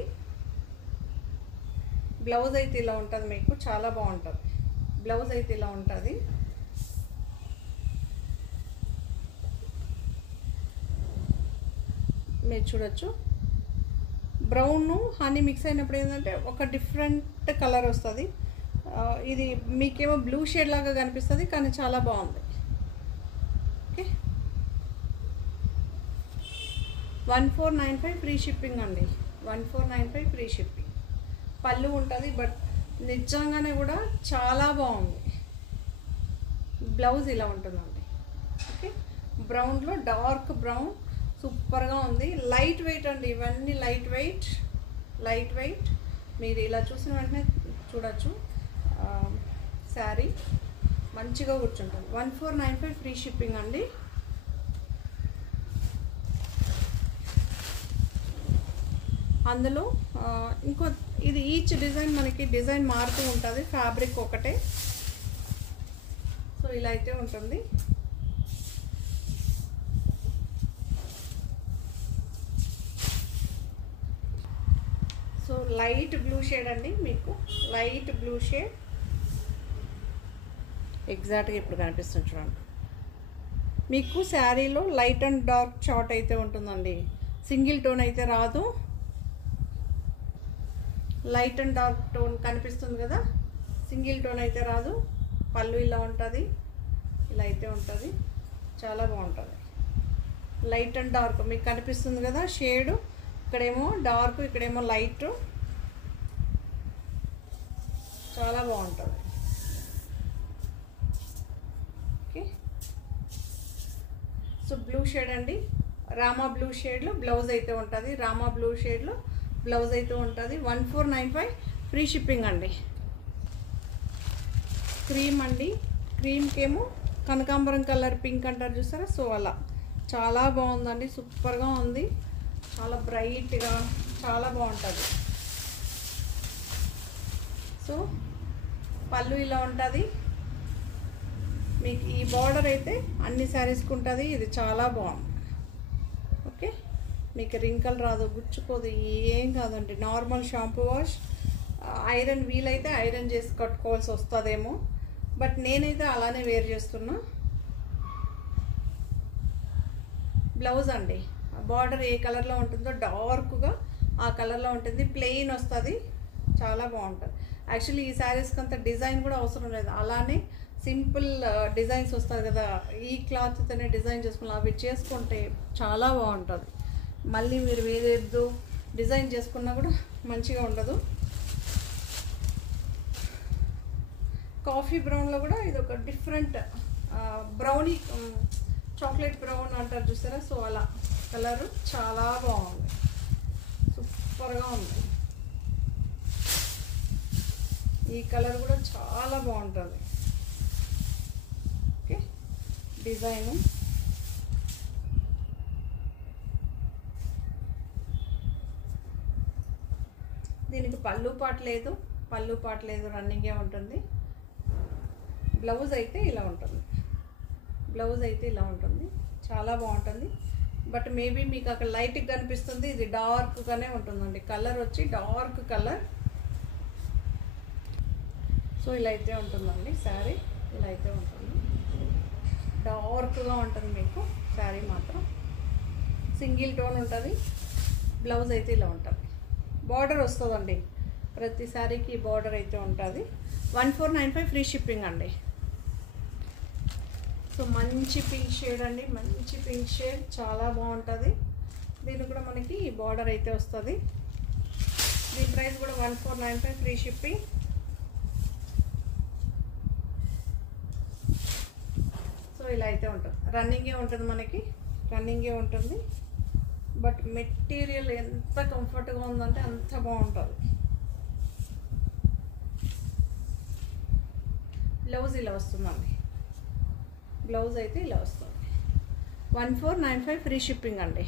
బ్లౌజ్ అయితే ఇలా ఉంటుంది మీకు, చాలా బాగుంటుంది. బ్లౌజ్ అయితే ఇలా ఉంటుంది. మీరు చూడొచ్చు, బ్రౌన్ హనీ మిక్స్ అయినప్పుడు ఏంటంటే ఒక డిఫరెంట్ కలర్ వస్తుంది. ఇది మీకేమో బ్లూ షేడ్ లాగా కనిపిస్తుంది, కానీ చాలా బాగుంది. ఓకే, 1495 ఫ్రీ షిప్పింగ్ అండి. 1495 ఫ్రీ షిప్పింగ్. పళ్ళు ఉంటుంది, బట్ నిజంగానే కూడా చాలా బాగుంది. బ్లౌజ్ ఇలా ఉంటుందండి. ఓకే, బ్రౌన్లో డార్క్ బ్రౌన్ సూపర్గా ఉంది. లైట్ వెయిట్ అండి, ఇవన్నీ లైట్ వెయిట్. మీరు ఇలా చూసిన వెంటనే చూడొచ్చు, శారీ మంచిగా కూర్చుంటుంది. 1495 ఫ్రీ షిప్పింగ్ అండి. అందులో ఇంకో ఇది ఈచ్ డిజైన్ మనకి డిజైన్ మారుతూ ఉంటుంది, ఫ్యాబ్రిక్ ఒకటే. సో ఇలా అయితే ఉంటుంది. సో లైట్ బ్లూ షేడ్ అండి, మీకు లైట్ బ్లూ షేడ్ ఎగ్జాక్ట్గా ఇప్పుడు కనిపిస్తుంది చూడండి. మీకు శారీలో లైట్ అండ్ డార్క్ చార్ట్ అయితే ఉంటుందండి, సింగిల్ టోన్ అయితే రాదు. లైట్ అండ్ డార్క్ టోన్ కనిపిస్తుంది కదా, సింగిల్ టోన్ అయితే రాదు. పళ్ళు ఇలా ఉంటుంది, ఇలా అయితే ఉంటుంది, చాలా బాగుంటుంది. లైట్ అండ్ డార్క్ మీకు కనిపిస్తుంది కదా షేడు, ఇక్కడేమో డార్క్, ఇక్కడేమో లైట్, చాలా బాగుంటుంది. ఓకే, సో బ్లూ షేడ్ అండి, రామా బ్లూ షేడ్లో బ్లౌజ్ అయితే ఉంటుంది. రామా బ్లూ షేడ్లో బ్లౌజ్ అయితే ఉంటుంది. 1495 ఫ్రీ షిప్పింగ్ అండి. క్రీమ్ అండి, క్రీమ్కేమో కనకాంబరం కలర్ పింక్ అంటారు చూసారా, సో అలా చాలా బాగుందండి, సూపర్గా ఉంది, చాలా బ్రైట్గా, చాలా బాగుంటుంది. సో పళ్ళు ఇలా ఉంటుంది మీకు. ఈ బార్డర్ అయితే అన్ని శారీస్కి ఉంటుంది, ఇది చాలా బాగుంది. ఓకే, మీకు రింకల్ రాదు, గుచ్చుకోదు, ఏం కాదండి. నార్మల్ షాంపూ వాష్, ఐరన్ వీలైతే ఐరన్ చేసి కట్టుకోవాల్సి వస్తుందేమో, బట్ నేనైతే అలానే వేర్ చేస్తున్నా. బ్లౌజ్ అండి, బార్డర్ ఏ కలర్లో ఉంటుందో డార్క్గా ఆ కలర్లో ఉంటుంది, ప్లెయిన్ వస్తుంది, చాలా బాగుంటుంది. యాక్చువల్లీ ఈ శారీస్కి అంత డిజైన్ కూడా అవసరం లేదు, అలానే సింపుల్ డిజైన్స్ వస్తుంది కదా, ఈ క్లాత్తోనే డిజైన్ చేసుకుని అవి చేసుకుంటే చాలా బాగుంటుంది. మళ్ళీ మీరు వేరేద్దు డిజైన్ చేసుకున్నా కూడా మంచిగా ఉండదు. కాఫీ బ్రౌన్లో కూడా ఇది ఒక డిఫరెంట్ బ్రౌనీ చాక్లెట్ బ్రౌన్ అంటారు చూసారా, సో అలా కలర్ చాలా బాగుంది, సూపర్గా ఉంది. ఈ కలర్ కూడా చాలా బాగుంటుంది. ఓకే, డిజైను దీనికి పళ్ళు పాట లేదు, రన్నింగే ఉంటుంది. బ్లౌజ్ అయితే ఇలా ఉంటుంది, చాలా బాగుంటుంది. బట్ మేబీ మీకు అక్కడ లైట్గా కనిపిస్తుంది, ఇది డార్క్గానే ఉంటుందండి. కలర్ వచ్చి డార్క్ కలర్. సో ఇలా అయితే ఉంటుందండి శారీ, ఇలా అయితే ఉంటుంది, డార్క్గా ఉంటుంది మీకు శారీ మాత్రం. సింగిల్ టోన్ ఉంటుంది. బ్లౌజ్ అయితే ఇలా ఉంటుంది. బార్డర్ వస్తుందండి, ప్రతి శారీకి బార్డర్ అయితే ఉంటుంది. 1495 ఫ్రీ షిప్పింగ్ అండి. సో మంచి పింక్ షేడ్ అండి, మంచి పింక్ షేడ్, చాలా బాగుంటుంది. దీనికి కూడా మనకి బార్డర్ అయితే వస్తుంది. దీని ప్రైస్ కూడా 1495 ఫ్రీ షిప్పింగ్. సో ఇలా అయితే ఉంటుంది, రన్నింగే ఉంటుంది. బట్ మెటీరియల్ ఎంత కంఫర్ట్గా ఉందంటే అంత బాగుంటుంది. బ్లౌజ్ ఇలా వస్తుందండి, బ్లౌజ్ అయితే ఇలా వస్తుంది. 1495 ఫ్రీ షిప్పింగ్ అండి.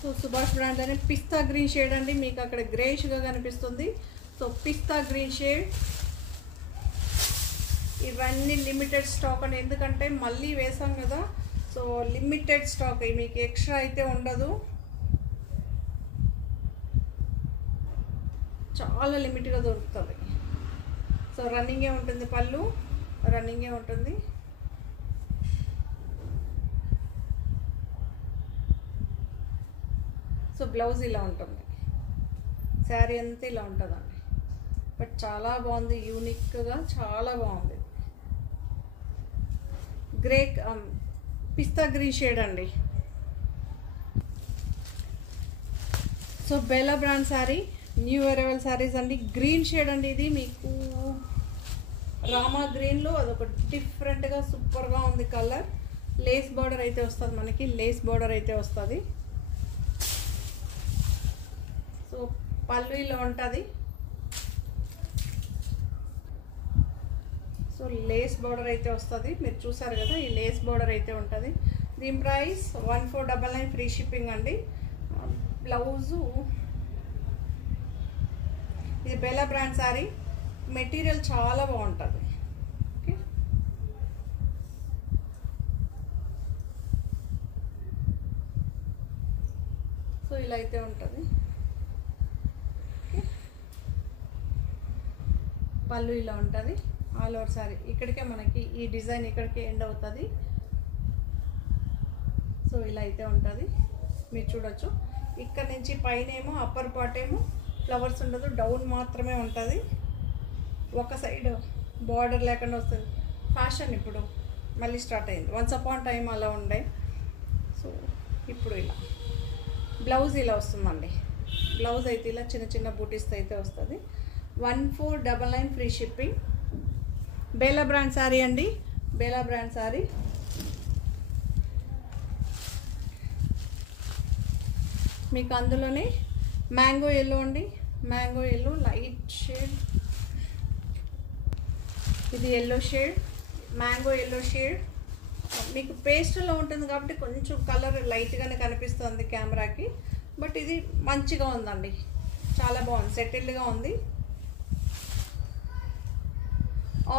సో సుభాష్ బ్రాండ్ అనే పిస్తా గ్రీన్ షేడ్ అండి, మీకు అక్కడ గ్రేష్గా కనిపిస్తుంది. సో పిస్తా గ్రీన్ షేడ్, ఇవన్నీ లిమిటెడ్ స్టాక్ అండి, ఎందుకంటే మళ్ళీ వేసాం కదా. సో లిమిటెడ్ స్టాక్, మీకు ఎక్స్ట్రా అయితే ఉండదు, చాలా లిమిట్గా దొరుకుతుంది. సో రన్నింగే ఉంటుంది, పళ్ళు రన్నింగే ఉంటుంది. సో బ్లౌజ్ ఇలా ఉంటుంది, శారీ అంతా ఇలా ఉంటుందండి. బట్ చాలా బాగుంది, యూనిక్గా చాలా బాగుంది. గ్రే పిస్తా గ్రీన్ షేడ్ అండి. So Bella brand sari, new arrival saris అండి. గ్రీన్ షేడ్ అండి, ఇది మీకు రామా గ్రీన్లో అదొక డిఫరెంట్గా సూపర్గా ఉంది కలర్. లేస్ బార్డర్ అయితే వస్తుంది మనకి, లేస్ బార్డర్ అయితే వస్తుంది. సో పళ్ళు ఇలా ఉంటుంది. సో లేస్ బార్డర్ అయితే వస్తుంది, మీరు చూసారు కదా, ఈ లేస్ బార్డర్ అయితే ఉంటుంది. దీని ప్రైస్ 1499 ఫ్రీ షిప్పింగ్ అండి. బ్లౌజు ఇది బెల్లా బ్రాండ్ శారీ, మెటీరియల్ చాలా బాగుంటుంది. ఓకే, సో ఇలా అయితే ఉంటుంది. పళ్ళు ఇలా ఉంటుంది, ఆల్ ఓవర్ శారీ ఇక్కడికే మనకి ఈ డిజైన్ ఇక్కడికే ఎండ్ అవుతుంది. సో ఇలా అయితే ఉంటుంది, మీరు చూడొచ్చు. ఇక్కడ నుంచి పైన ఏమో అప్పర్ పార్ట్ ఏమో ఫ్లవర్స్ ఉండదు, డౌన్ మాత్రమే ఉంటుంది. ఒక సైడ్ బార్డర్ లేకుండా వస్తుంది. ఫ్యాషన్ ఇప్పుడు మళ్ళీ స్టార్ట్ అయింది, వన్స్ అపాన్ టైం అలా ఉండే. సో ఇప్పుడు ఇలా బ్లౌజ్ ఇలా వస్తుందండి. బ్లౌజ్ అయితే ఇలా చిన్న చిన్న బూటీస్ అయితే వస్తుంది. 1499 free shipping. Bella brand sari అండి, బెల్లా బ్రాండ్ శారీ. మీకు అందులోనే మ్యాంగో ఎల్లో అండి, మ్యాంగో ఎల్లో లైట్ షేడ్, ఇది yellow shade, mango yellow shade. మీకు పేస్ట్లో ఉంటుంది కాబట్టి కొంచెం కలర్ లైట్గానే కనిపిస్తుంది కెమెరాకి, బట్ ఇది మంచిగా ఉందండి, చాలా బాగుంది, సెటిల్డ్గా ఉంది.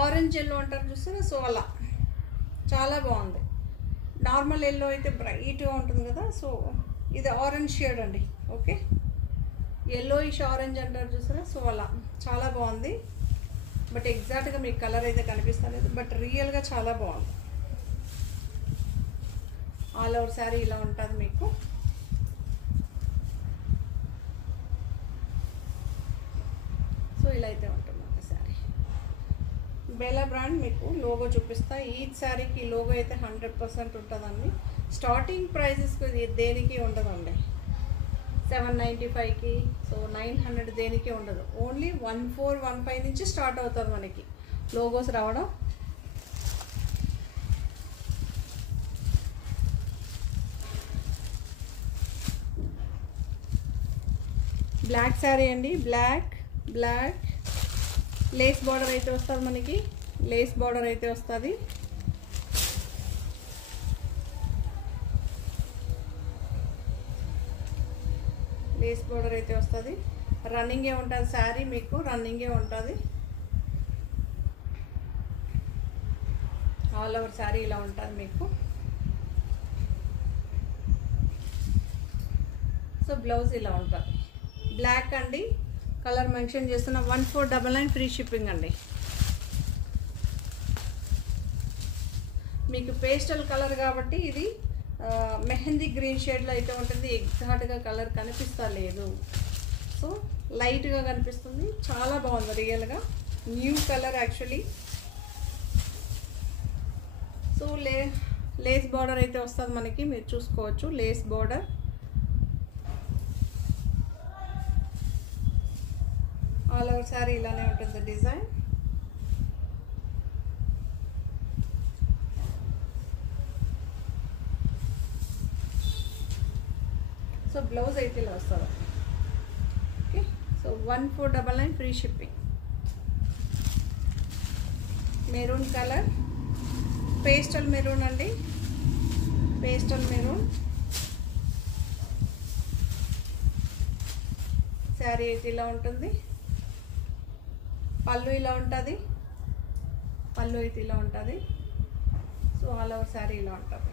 ఆరెంజ్ ఎల్లో అంటారు చూస్తారా, సో అలా చాలా బాగుంది. నార్మల్ ఎల్లో అయితే బ్రైట్గా ఉంటుంది కదా, సో ఇది ఆరెంజ్ షేడ్ అండి. ఓకే, ఎల్లోయిష్ ఆరెంజ్ అంటారు చూసారా, సో అలా చాలా బాగుంది. బట్ ఎగ్జాక్ట్గా మీకు కలర్ అయితే కనిపిస్తలేదు, బట్ రియల్గా చాలా బాగుంది. ఆల్ ఓవర్ శారీ ఇలా ఉంటుంది మీకు. సో ఇలా అయితే ఉంటుంది శారీ. బెల్లా బ్రాండ్ మీకు లోగో చూపిస్తా. ఈ శారీకి లోగో అయితే 100% ఉంటుందండి. స్టార్టింగ్ ప్రైజెస్కి దేనికి ఉండదండి, 795కి. సో 900 దేనికి ఉండదు. ఓన్లీ 1415 నుంచి స్టార్ట్ అవుతుంది మనకి లోగోస్ రావడం. బ్లాక్ శారీ అండి, బ్లాక్ లేస్ బార్డర్ అయితే వస్తుంది మనకి, లేస్ బార్డర్ అయితే వస్తుంది. లేస్ బార్డర్ అయితే వస్తుంది. రన్నింగే ఉంటుంది శారీ, మీకు రన్నింగే ఉంటుంది. ఆల్ ఓవర్ శారీ ఇలా ఉంటుంది మీకు. సో బ్లౌజ్ ఇలా ఉంటుంది. బ్లాక్ అండి, కలర్ మెన్షన్ చేస్తున్న 1499 ఫ్రీ షిప్పింగ్ అండి. మీకు పేస్టల్ కలర్ కాబట్టి ఇది మెహందీ గ్రీన్ షేడ్లో అయితే ఉంటుంది. ఎగ్జాక్ట్గా కలర్ కనిపిస్తా లేదు, సో లైట్గా కనిపిస్తుంది. చాలా బాగుంది రియల్గా, new colour actually. So lace border అయితే వస్తుంది మనకి, మీరు చూసుకోవచ్చు. Lace border, all over sari ఇలానే ఉంటుంది డిజైన్. సో బ్లౌజ్ అయితే ఇలా వస్తుంది. Okay, so 1499 free shipping. Maroon colour, pastel maroon అండి, పేస్టల్ మెరూన్ శారీ అయితే ఇలా ఉంటుంది. పళ్ళు ఇలా ఉంటుంది, పళ్ళు అయితే ఇలా ఉంటుంది. సో ఆల్ ఓవర్ శారీ ఇలా ఉంటుంది.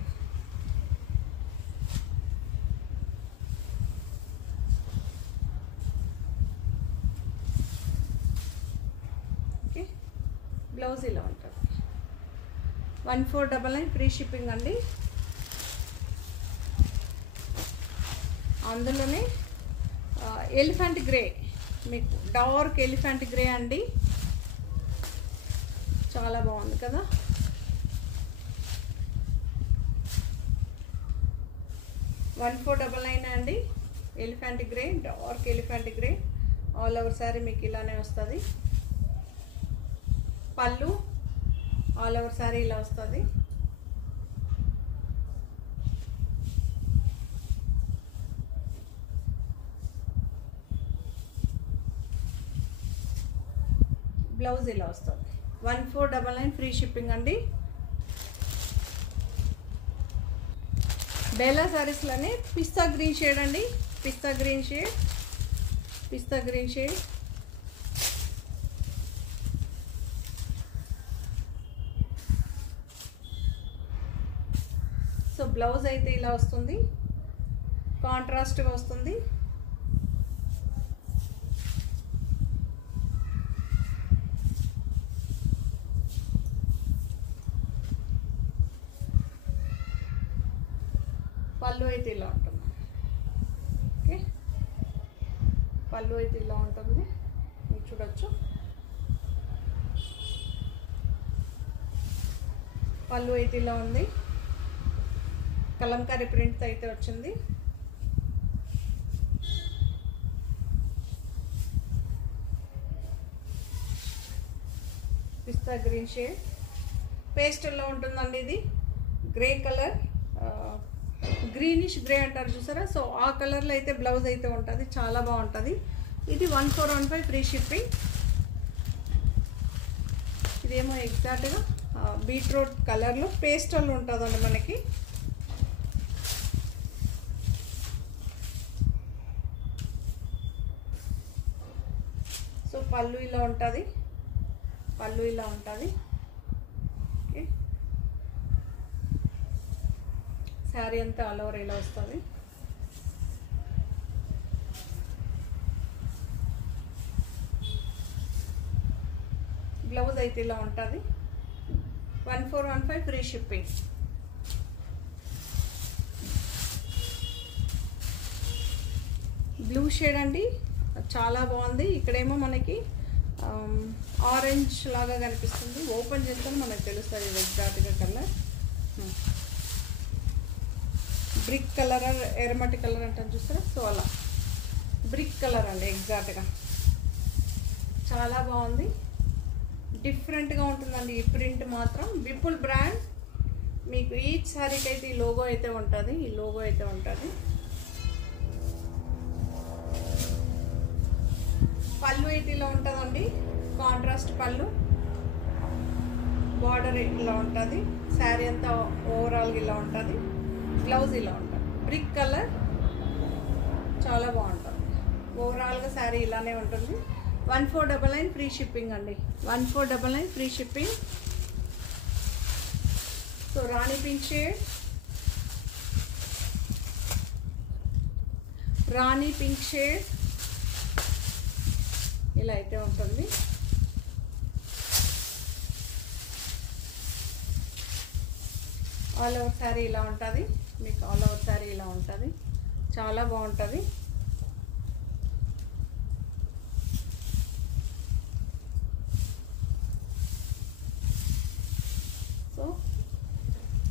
ఓకే, బ్లౌజ్ ఇలా ఉంటుంది. 1499 ఫ్రీ షిప్పింగ్ అండి. అందులోనే ఎలిఫెంట్ గ్రే, మీకు డార్క్ ఎలిఫెంట్ గ్రే అండి, చాలా బాగుంది కదా. $1499 అండి. Elephant grey, dark elephant grey, all over sari మీకు ఇలానే వస్తుంది. పళ్ళు ఆల్ ఓవర్ శారీ ఇలా వస్తుంది. బ్లౌజ్ ఇలా వస్తుంది. 1499 ఫ్రీ షిప్పింగ్ అండి. బేలా శారీస్లోనే పిస్తా గ్రీన్ షేడ్ అండి, పిస్తా గ్రీన్ షేడ్, పిస్తా గ్రీన్ షేడ్. సో బ్లౌజ్ అయితే ఇలా వస్తుంది, కాంట్రాస్ట్గా వస్తుంది. పళ్ళు అయితే ఇలా ఉంటుంది. ఓకే, పళ్ళు అయితే ఇలా ఉంటుంది, మీరు చూడొచ్చు. పళ్ళు అయితే ఇలా ఉంది, కలంకారీ ప్రింట్ అయితే వచ్చింది. పిస్తా గ్రీన్ షేడ్, పేస్టల్లో ఉంటుందండి. ఇది గ్రే కలర్, గ్రీనిష్ గ్రే అంటారు చూసారా, సో ఆ కలర్లో అయితే బ్లౌజ్ అయితే ఉంటుంది, చాలా బాగుంటుంది. ఇది 1415 ఫ్రీ షిప్పింగ్. ఇదేమో ఎగ్జాక్ట్గా బీట్రూట్ కలర్లో పేస్టల్ ఉంటుందండి మనకి. సో పళ్ళు ఇలా ఉంటుంది, పళ్ళు ఇలా ఉంటుంది. ఓకే, శారీ అంతా ఆల్ ఓవర్ ఇలా వస్తుంది. బ్లౌజ్ అయితే ఇలా ఉంటుంది. 1415 ఫ్రీ షిప్పింగ్. బ్లూ షేడ్ అండి, చాలా బాగుంది. ఇక్కడేమో మనకి ఆరెంజ్ లాగా కనిపిస్తుంది. ఓపెన్ చేస్తే మనకు తెలుస్తుంది ఎగ్జాక్ట్గా కలర్. బ్రిక్ కలర్, ఎర్రమట్టి కలర్ అంటారు చూస్తారా, సో అలా బ్రిక్ కలర్ అండి ఎగ్జాక్ట్గా, చాలా బాగుంది, డిఫరెంట్గా ఉంటుందండి ఈ ప్రింట్ మాత్రం. విపుల్ బ్రాండ్. మీకు ఈచ్ శారీకి అయితే ఈ లోగో అయితే ఉంటుంది, ఈ లోగో అయితే ఉంటుంది. పళ్ళు అయితే ఇలా ఉంటుందండి, కాంట్రాస్ట్ పళ్ళు, బార్డర్ ఇలా ఉంటుంది, శారీ అంతా ఓవరాల్గా ఇలా ఉంటుంది, బ్లౌజ్ ఇలా ఉంటుంది, బ్రిక్ కలర్, చాలా బాగుంటుంది. ఓవరాల్గా శారీ ఇలానే ఉంటుంది. 1499 ఫ్రీ షిప్పింగ్ అండి, 1499 ఫ్రీ షిప్పింగ్. సో రాణి పింక్ షేడ్, రాణి పింక్ షేడ్ ఇలా అయితే ఉంటుంది. ఆల్ ఓవర్ శారీ ఇలా ఉంటుంది మీకు, ఆల్ ఓవర్ శారీ ఇలా ఉంటుంది, చాలా బాగుంటుంది. సో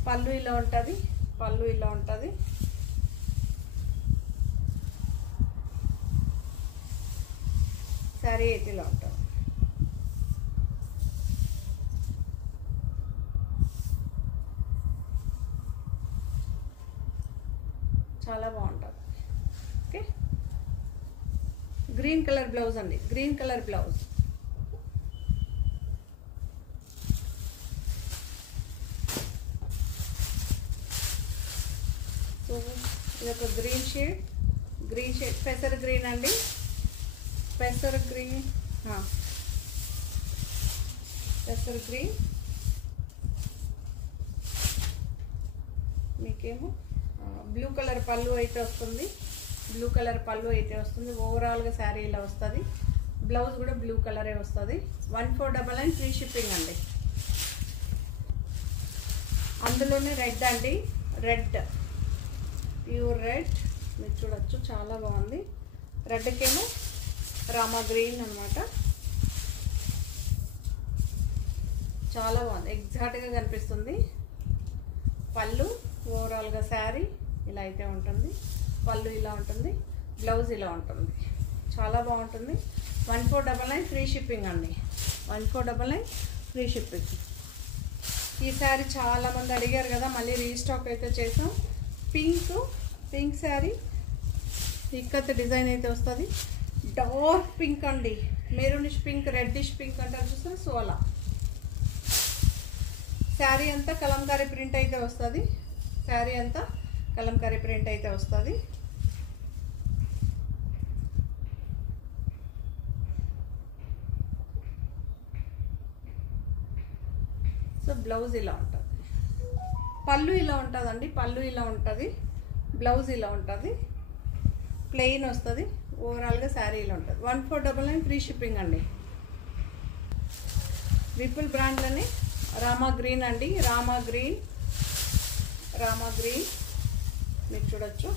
పళ్ళు ఇలా ఉంటుంది, పళ్ళు ఇలా ఉంటుంది, శారీ అయితే ఇలా ఉంటుంది. చాలా బాగుంటుంది. ఓకే, గ్రీన్ కలర్ బ్లౌజ్ అండి, గ్రీన్ కలర్ బ్లౌజ్. సో ఇది ఒక గ్రీన్ షేడ్, గ్రీన్ షేడ్, పెసర్ గ్రీన్ అండి, పెసర్ గ్రీన్, పెసర్ గ్రీన్. మీకేమో బ్లూ కలర్ పళ్ళు అయితే వస్తుంది, బ్లూ కలర్ పళ్ళు అయితే వస్తుంది. ఓవరాల్గా శారీ ఇలా వస్తుంది, బ్లౌజ్ కూడా బ్లూ కలరే వస్తుంది. 1499 ఫ్రీ షిప్పింగ్ అండి. అందులోనే రెడ్ అండి, రెడ్, ప్యూర్ రెడ్ మీరు చూడొచ్చు, చాలా బాగుంది. రెడ్కేమో రామా గ్రీన్ అనమాట, చాలా బాగుంది, ఎగ్జాక్ట్గా కనిపిస్తుంది. పళ్ళు ఓవరాల్గా శారీ ఇలా అయితే ఉంటుంది, పళ్ళు ఇలా ఉంటుంది, బ్లౌజ్ ఇలా ఉంటుంది, చాలా బాగుంటుంది. 1499 ఫ్రీ షిప్పింగ్ అండి, 1499 ఫ్రీ షిప్పింగ్. ఈ శారీ చాలామంది అడిగారు కదా, మళ్ళీ రీస్టాక్ అయితే చేసాం. Pink, pink sari ikat design అయితే వస్తుంది, డార్క్ పింక్ అండి, మెరూనిష్ పింక్, రెడ్డిష్ పింక్ అంటారు చూస్తే, సో అలా శారీ అంతా కలంకారీ ప్రింట్ అయితే వస్తుంది, శారీ అంతా కలంకారీ ప్రింట్ అయితే వస్తుంది. సో బ్లౌజ్ ఇలా ఉంటుంది, పళ్ళు ఇలా ఉంటుందండి, పళ్ళు ఇలా ఉంటుంది, బ్లౌజ్ ఇలా ఉంటుంది, ప్లెయిన్ వస్తుంది, ఓవరాల్గా శారీ ఇలా ఉంటుంది. 1499 ఫ్రీ షిప్పింగ్ అండి. విపుల్ బ్రాండ్లోనే రామా గ్రీన్ అండి, రామా గ్రీన్, రామా గ్రీన్ మీరు చూడొచ్చు.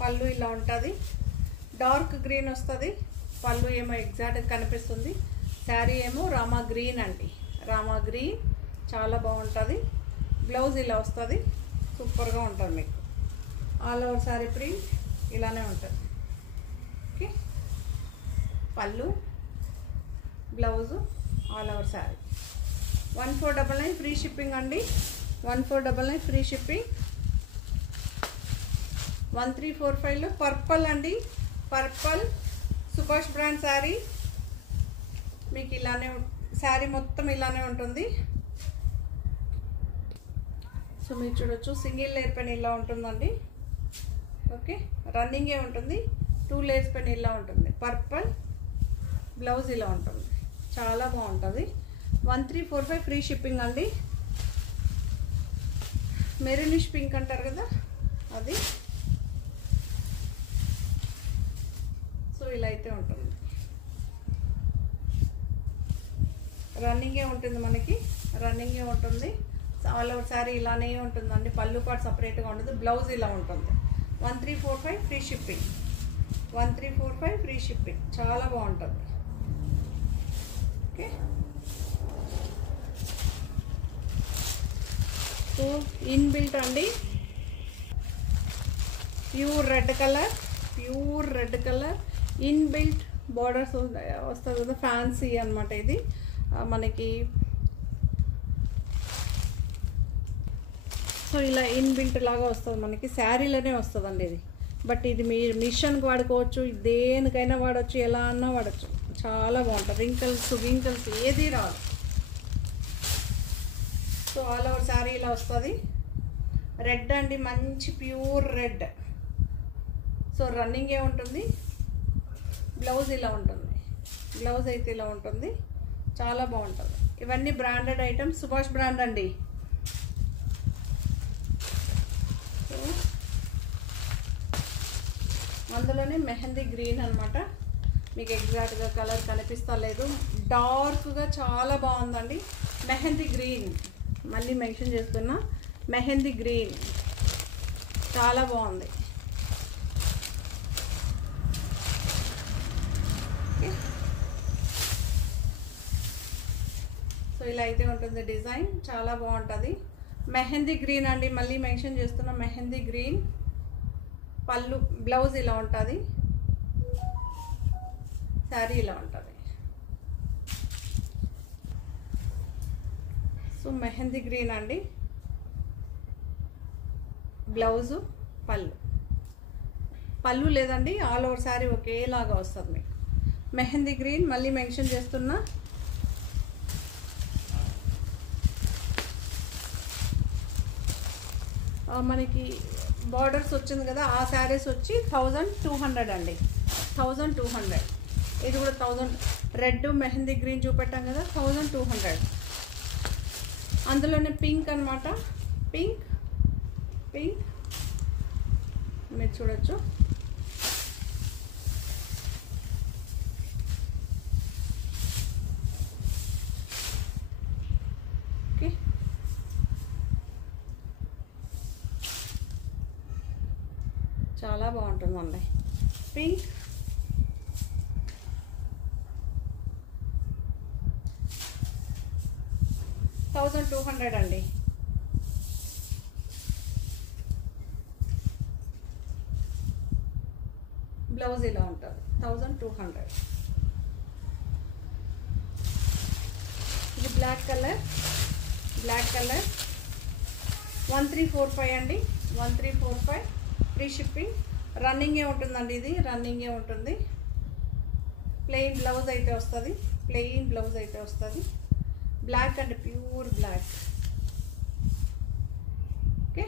పళ్ళు ఇలా ఉంటుంది, డార్క్ గ్రీన్ వస్తుంది, పళ్ళు ఏమో ఎగ్జాక్ట్గా కనిపిస్తుంది, శారీ ఏమో రామా గ్రీన్ అండి, రామా గ్రీన్, చాలా బాగుంటుంది. బ్లౌజ్ ఇలా వస్తుంది, సూపర్గా ఉంటుంది మీకు. ఆల్ ఓవర్ శారీ ప్రింట్ ఇలానే ఉంటుంది. ఓకే, పళ్ళు, blouse, all over sari. 1499 free shipping అండి, 1499 ఫ్రీ షిప్పింగ్. 1345లో పర్పల్ అండి, పర్పల్ సుభాష్ బ్రాండ్ శారీ మీకు ఇలానే, శారీ మొత్తం ఇలానే ఉంటుంది. సో మీరు చూడొచ్చు, సింగిల్ లేయర్ పైన ఇలా ఉంటుందండి. ఓకే, రన్నింగే ఉంటుంది, 2 లేయర్స్ పైన ఇలా ఉంటుంది. పర్పల్, బ్లౌజ్ ఇలా ఉంటుంది, చాలా బాగుంటుంది. 1345 ఫ్రీ షిప్పింగ్ అండి. మెరూనిష్ పింక్ అంటారు కదా అది, సో ఇలా అయితే ఉంటుంది, రన్నింగే ఉంటుంది మనకి, రన్నింగే ఉంటుంది. ఆల్ ఓవర్ శారీ ఇలానే ఉంటుందండి, పళ్ళు పాటు సపరేట్గా ఉంటుంది, బ్లౌజ్ ఇలా ఉంటుంది. 1345 ఫ్రీ షిప్పింగ్, 1345 ఫ్రీ షిప్పింగ్, చాలా బాగుంటుంది. ఓకే, సో ఇన్బిల్ట్ అండి, pure red colour, pure red colour inbuilt borders వస్తుంది కదా, ఫ్యాన్సీ అనమాట ఇది. మనకి సో ఇలా ఇన్బిల్ట్ లాగా వస్తుంది, మనకి శారీలోనే వస్తుందండి ఇది. బట్ ఇది మీరు మిషన్కి వాడుకోవచ్చు, దేనికైనా వాడచ్చు, ఎలా అన్నా వాడచ్చు. చాలా బాగుంటుంది, రింకల్స్ ఏది రాదు. సో ఆల్ ఓవర్ శారీ ఇలా వస్తుంది. రెడ్ అండి, మంచి ప్యూర్ రెడ్. సో రన్నింగే ఉంటుంది. బ్లౌజ్ ఇలా ఉంటుంది, బ్లౌజ్ అయితే ఇలా ఉంటుంది, చాలా బాగుంటుంది. ఇవన్నీ బ్రాండెడ్ ఐటమ్స్, సుభాష్ బ్రాండ్ అండి. సో అందులోనే మెహందీ గ్రీన్ అనమాట. మీకు ఎగ్జాక్ట్గా కలర్ కనిపిస్తా లేదు, డార్క్గా చాలా బాగుందండి. మెహందీ గ్రీన్, మళ్ళీ మెన్షన్ చేస్తున్నా, మెహందీ గ్రీన్ చాలా బాగుంది. సో ఇలా అయితే ఉంటుంది డిజైన్, చాలా బాగుంటుంది. మెహందీ గ్రీన్ అండి, మళ్ళీ మెన్షన్ చేస్తున్నా, మెహందీ గ్రీన్. పళ్ళు, బ్లౌజ్ ఇలా ఉంటుంది, శారీ ఇలా ఉంటుంది. సో మెహందీ గ్రీన్ అండి, బ్లౌజు, పళ్ళు లేదండి, ఆల్ ఓవర్ శారీ ఒకేలాగా వస్తుంది మీకు. మెహందీ గ్రీన్, మళ్ళీ మెన్షన్ చేస్తున్నా. మనకి బార్డర్స్ వచ్చింది కదా, ఆ శారీస్ వచ్చి 1200 అండి, 1200. ఇది కూడా 1000. రెడ్ మెహందీ గ్రీన్ చూపెట్టాం కదా, 1200. అందులోనే పింక్ అనమాట, పింక్ మీరు చూడొచ్చు. ఓకే, చాలా బాగుంటుందండి పింక్. $1200 అండి. బ్లౌజ్ ఇలా ఉంటుంది, 1200. ఇది బ్లాక్ కలర్ 1345 అండి, 1345 ఫ్రీ షిప్పింగ్. రన్నింగే ఉంటుందండి, ఇది రన్నింగే ఉంటుంది. ప్లెయిన్ బ్లౌజ్ అయితే వస్తుంది, black and pure black. Okay,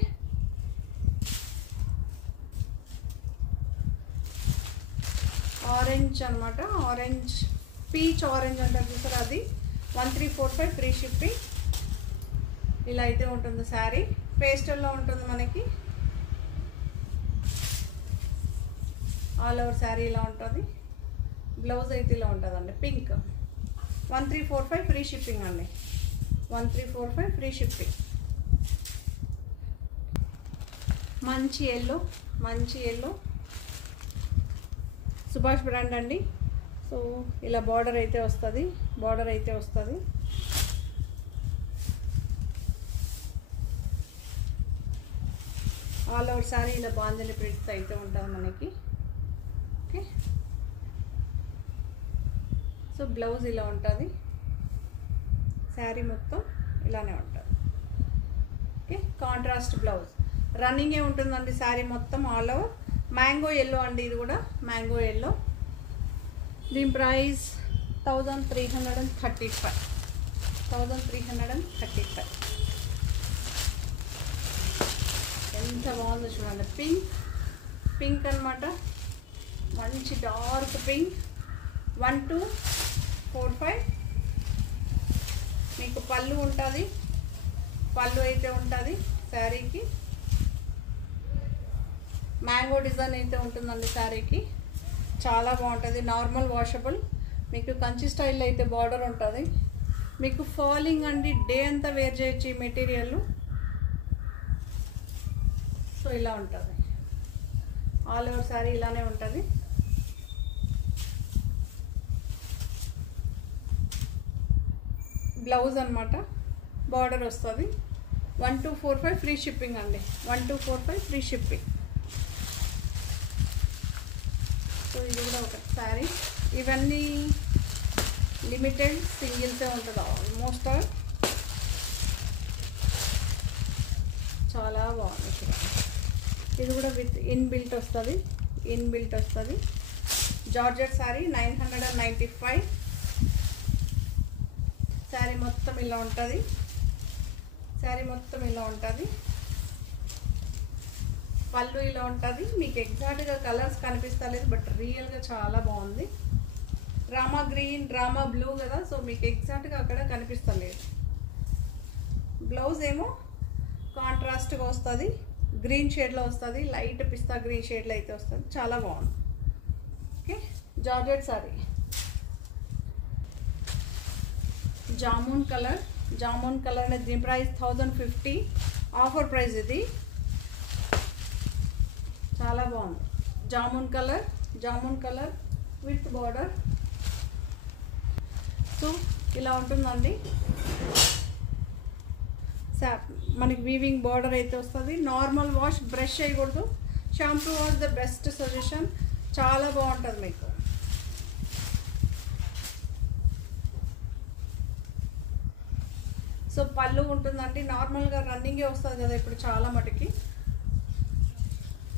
orange అనమాట, ఆరెంజ్, పీచ్ ఆరెంజ్ అంటారు చూసారు, అది 1345 ఫ్రీ షిప్పింగ్. ఇలా అయితే ఉంటుంది శారీ, పేస్టల్లో ఉంటుంది మనకి. ఆల్ ఓవర్ శారీ ఇలా ఉంటుంది, బ్లౌజ్ అయితే ఇలా ఉంటుందండి, పింక్. 1345 ఫ్రీ షిప్పింగ్ అండి, 1345 ఫ్రీ షిప్పింగ్. మంచి ఎల్లో సుభాష్ బ్రాండ్ అండి. సో ఇలా బార్డర్ అయితే వస్తుంది, ఆల్ ఓవర్ శారీ ఇలా బాందని ప్రింట్స్ అయితే ఉంటుంది మనకి. ఓకే, సో బ్లౌజ్ ఇలా ఉంటుంది, శారీ మొత్తం ఇలానే ఉంటుంది. ఓకే, కాంట్రాస్ట్ బ్లౌజ్, రన్నింగే ఉంటుందండి శారీ మొత్తం ఆల్ ఓవర్. మ్యాంగో ఎల్లో అండి, ఇది కూడా మ్యాంగో ఎల్లో. దీని ప్రైస్ 1335. ఎంత బాగుందో చూడండి, పింక్ అనమాట, మంచి డార్క్ పింక్. 1245 మీకు పళ్ళు ఉంటుంది, అయితే ఉంటుంది శారీకి. మ్యాంగో డిజైన్ అయితే ఉంటుందండి శారీకి, చాలా బాగుంటుంది. నార్మల్ వాషబుల్, మీకు కంచి స్టైల్లో అయితే బార్డర్ ఉంటుంది. మీకు ఫాలింగ్ అండి, డే అంతా వేర్ చేయొచ్చు ఈ మెటీరియల్. సో ఇలా ఉంటుంది, ఆల్ ఓవర్ శారీ ఇలానే ఉంటుంది. బ్లౌజ్ అనమాట, బార్డర్ వస్తుంది. 1245 ఫ్రీ షిప్పింగ్ అండి, 1245 ఫ్రీ షిప్పింగ్. ఇది కూడా ఒక శారీ. ఇవన్నీ లిమిటెడ్ సింగిల్సే ఉంటుంది ఆల్మోస్ట్ ఆల్. చాలా బాగుంది. ఇది కూడా విత్ ఇన్బిల్ట్ వస్తుంది. జార్జెట్ శారీ 995. శారీ మొత్తం ఇలా ఉంటుంది. పళ్ళు ఇలా ఉంటుంది. మీకు ఎగ్జాక్ట్గా కలర్స్ కనిపిస్తలేదు, బట్ రియల్గా చాలా బాగుంది. రామా గ్రీన్, రామా బ్లూ కదా, సో మీకు ఎగ్జాక్ట్గా అక్కడ కనిపిస్తలేదు. బ్లౌజ్ ఏమో కాంట్రాస్ట్గా వస్తుంది, గ్రీన్ షేడ్లో వస్తుంది, లైట్ పిస్తా గ్రీన్ షేడ్లో అయితే వస్తుంది. చాలా బాగుంది. Okay, georgette sorry. Jamun colour అనేది దీని ప్రైస్ 1050. ఆఫర్ ప్రైస్ ఇది. చాలా బాగుంది. Jamun colour with border. So ఇలా ఉంటుందండి. మనకి వీవింగ్ బార్డర్ అయితే వస్తుంది. నార్మల్ వాష్, బ్రష్ చేయకూడదు. Shampoo wash the best suggestion. చాలా బాగుంటుంది మీకు. సో పళ్ళు ఉంటుందండి. నార్మల్గా రన్నింగే వస్తుంది కదా ఇప్పుడు చాలా మటుకి.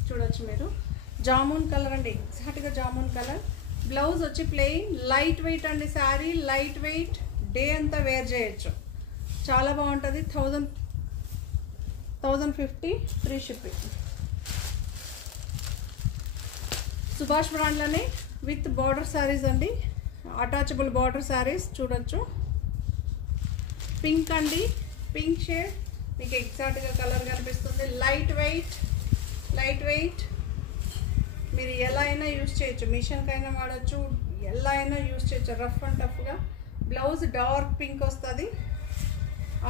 చూడొచ్చు మీరు. జామున్ కలర్ అండి, ఎగ్జాక్ట్గా జామున్ కలర్. బ్లౌజ్ వచ్చి ప్లెయిన్, లైట్ వెయిట్ అండి. శారీ లైట్ వెయిట్, డే అంతా వేర్ చేయొచ్చు. చాలా బాగుంటుంది. 1050 ఫ్రీ షిప్పింగ్. సుభాష్ బ్రాండ్లోనే విత్ బార్డర్ శారీస్ అండి, అటాచబుల్ బార్డర్ శారీస్. చూడొచ్చు. పింక్ అండి, పింక్ షేడ్. మీకు ఎగ్జాక్ట్గా కలర్ కనిపిస్తుంది. Light weight. మీరు ఎలా అయినా యూజ్ చేయొచ్చు, మిషన్కైనా వాడచ్చు, ఎలా అయినా యూజ్ చేయొచ్చు, రఫ్ అండ్ టఫ్గా. బ్లౌజ్ డార్క్ పింక్ వస్తుంది.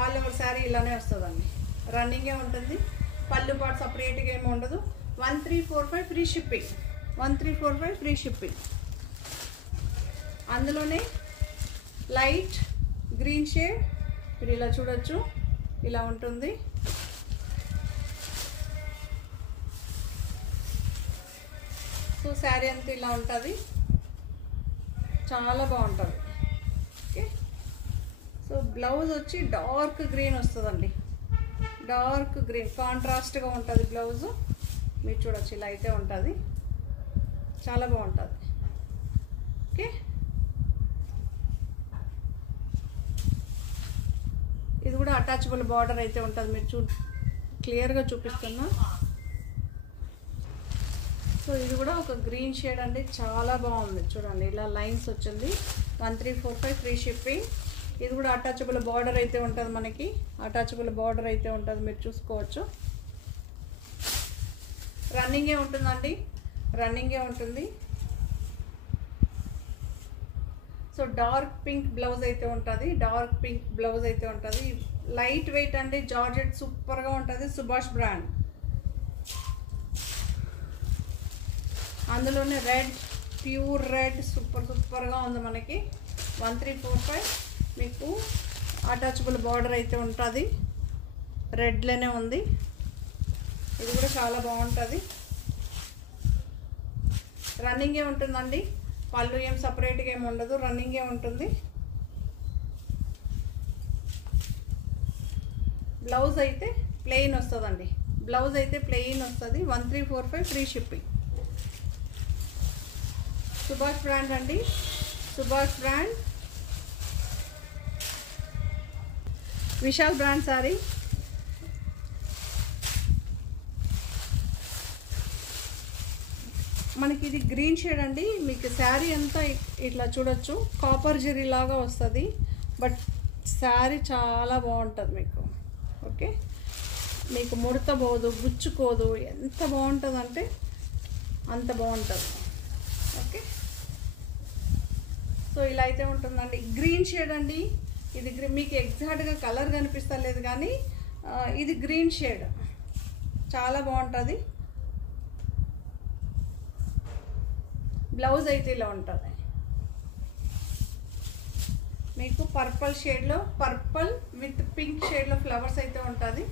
ఆల్ ఓవర్ శారీ ఇలానే వస్తుందండి. రన్నింగే ఉంటుంది. పళ్ళు పాటు సపరేట్గా ఏమి ఉండదు. 1345 ఫ్రీ షిప్పింగ్. 1345 free shipping. అందులోనే లైట్ గ్రీన్ షేడ్ మీరు ఇలా చూడొచ్చు. ఇలా ఉంటుంది. సో శారీ అంతా ఇలా ఉంటుంది. చాలా బాగుంటుంది. ఓకే, సో బ్లౌజ్ వచ్చి డార్క్ గ్రీన్ వస్తుందండి. డార్క్ గ్రీన్ కాంట్రాస్ట్గా ఉంటుంది బ్లౌజు. మీరు చూడొచ్చు, ఇలా అయితే ఉంటుంది. చాలా బాగుంటుంది. ఓకే, ఇది కూడా అటాచబుల్ బార్డర్ అయితే ఉంటుంది. మీరు క్లియర్గా చూపిస్తున్నా. సో ఇది కూడా ఒక గ్రీన్ షేడ్ అండి. చాలా బాగుంది. చూడండి, ఇలా లైన్స్ వచ్చింది. 1345 ఫ్రీ షిప్పింగ్. ఇది కూడా అటాచబుల్ బార్డర్ అయితే ఉంటుంది. మనకి అటాచబుల్ బార్డర్ అయితే ఉంటుంది. మీరు చూసుకోవచ్చు. రన్నింగే ఉంటుందండి. సో డార్క్ పింక్ బ్లౌజ్ అయితే ఉంటుంది. లైట్ వెయిట్ అండి. జార్జెట్ సూపర్గా ఉంటుంది. సుభాష్ బ్రాండ్. అందులోనే రెడ్, ప్యూర్ రెడ్, సూపర్గా ఉంది మనకి. 1345. మీకు అటాచబుల్ బార్డర్ అయితే ఉంటుంది. రెడ్లోనే ఉంది. ఇది కూడా చాలా బాగుంటుంది. రన్నింగే ఉంటుందండి. పళ్ళు ఏం సపరేట్గా ఏమి ఉండదు, రన్నింగే ఉంటుంది. బ్లౌజ్ అయితే ప్లెయిన్ వస్తుందండి. 1345 ఫ్రీ షిప్పింగ్. సుభాష్ బ్రాండ్ అండి. Vishal brand sorry. మనకి ఇది గ్రీన్ షేడ్ అండి. మీకు శారీ అంతా ఇట్లా చూడొచ్చు, కాపర్ జెరీ లాగా వస్తుంది. బట్ శారీ చాలా బాగుంటుంది మీకు. ఓకే, మీకు ముడత పోదు, గుచ్చుకోదు. ఎంత బాగుంటుంది అంటే అంత బాగుంటుంది. ఓకే, సో ఇలా అయితే ఉంటుందండి. గ్రీన్ షేడ్ అండి. ఇది మీకు ఎగ్జాక్ట్గా కలర్ కనిపిస్తలేదు కానీ ఇది గ్రీన్ షేడ్. చాలా బాగుంటుంది. బ్లౌజ్ అయితే ఇలా ఉంటుంది. మీకు పర్పుల్ షేడ్లో, పర్పుల్ విత్ పింక్ షేడ్లో ఫ్లవర్స్ అయితే ఉంటుంది.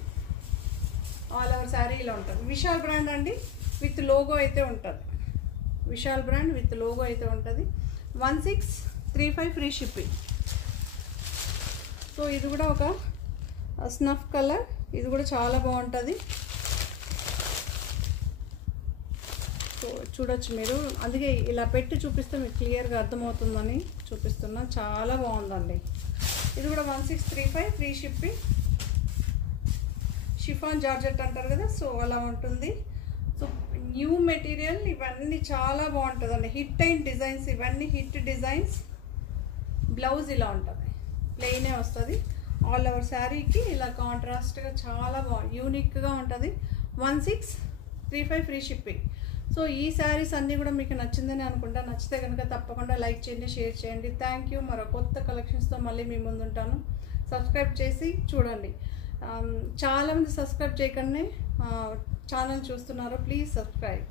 ఆల్ ఓవర్ శారీ ఇలా ఉంటుంది. విశాల్ బ్రాండ్ అండి. విత్ లోగో అయితే ఉంటుంది. విశాల్ బ్రాండ్ విత్ లోగో అయితే ఉంటుంది. 1635 ఫ్రీ షిప్పింగ్. సో ఇది కూడా ఒక స్నఫ్ కలర్, ఇది కూడా చాలా బాగుంటుంది. సో చూడొచ్చు మీరు, అందుకే ఇలా పెట్టి చూపిస్తే మీకు క్లియర్గా అర్థమవుతుందని చూపిస్తున్నా. చాలా బాగుందండి. ఇది కూడా 1635 ఫ్రీ షిప్పింగ్. షిఫాన్ జార్జెట్ అంటారు కదా, సో అలా ఉంటుంది. సో న్యూ మెటీరియల్, ఇవన్నీ చాలా బాగుంటుందండి. హిట్ అయిన డిజైన్స్, ఇవన్నీ హిట్ డిజైన్స్. బ్లౌజ్ ఇలా ఉంటుంది, ప్లెయినే వస్తుంది. ఆల్ ఓవర్ శారీకి ఇలా కాంట్రాస్ట్గా చాలా బాగుంది, యూనిక్గా ఉంటుంది. 1635 ఫ్రీ షిప్పింగ్. సో ఈ శారీస్ అన్నీ కూడా మీకు నచ్చిందని అనుకుంటా. నచ్చితే కనుక తప్పకుండా లైక్ చేయండి, షేర్ చేయండి. Thank you. మరో కొత్త కలెక్షన్స్తో మళ్ళీ మీ ముందు ఉంటాను. సబ్స్క్రైబ్ చేసి చూడండి. చాలామంది సబ్స్క్రైబ్ చేయకనే ఛానల్ చూస్తున్నారు. Please subscribe.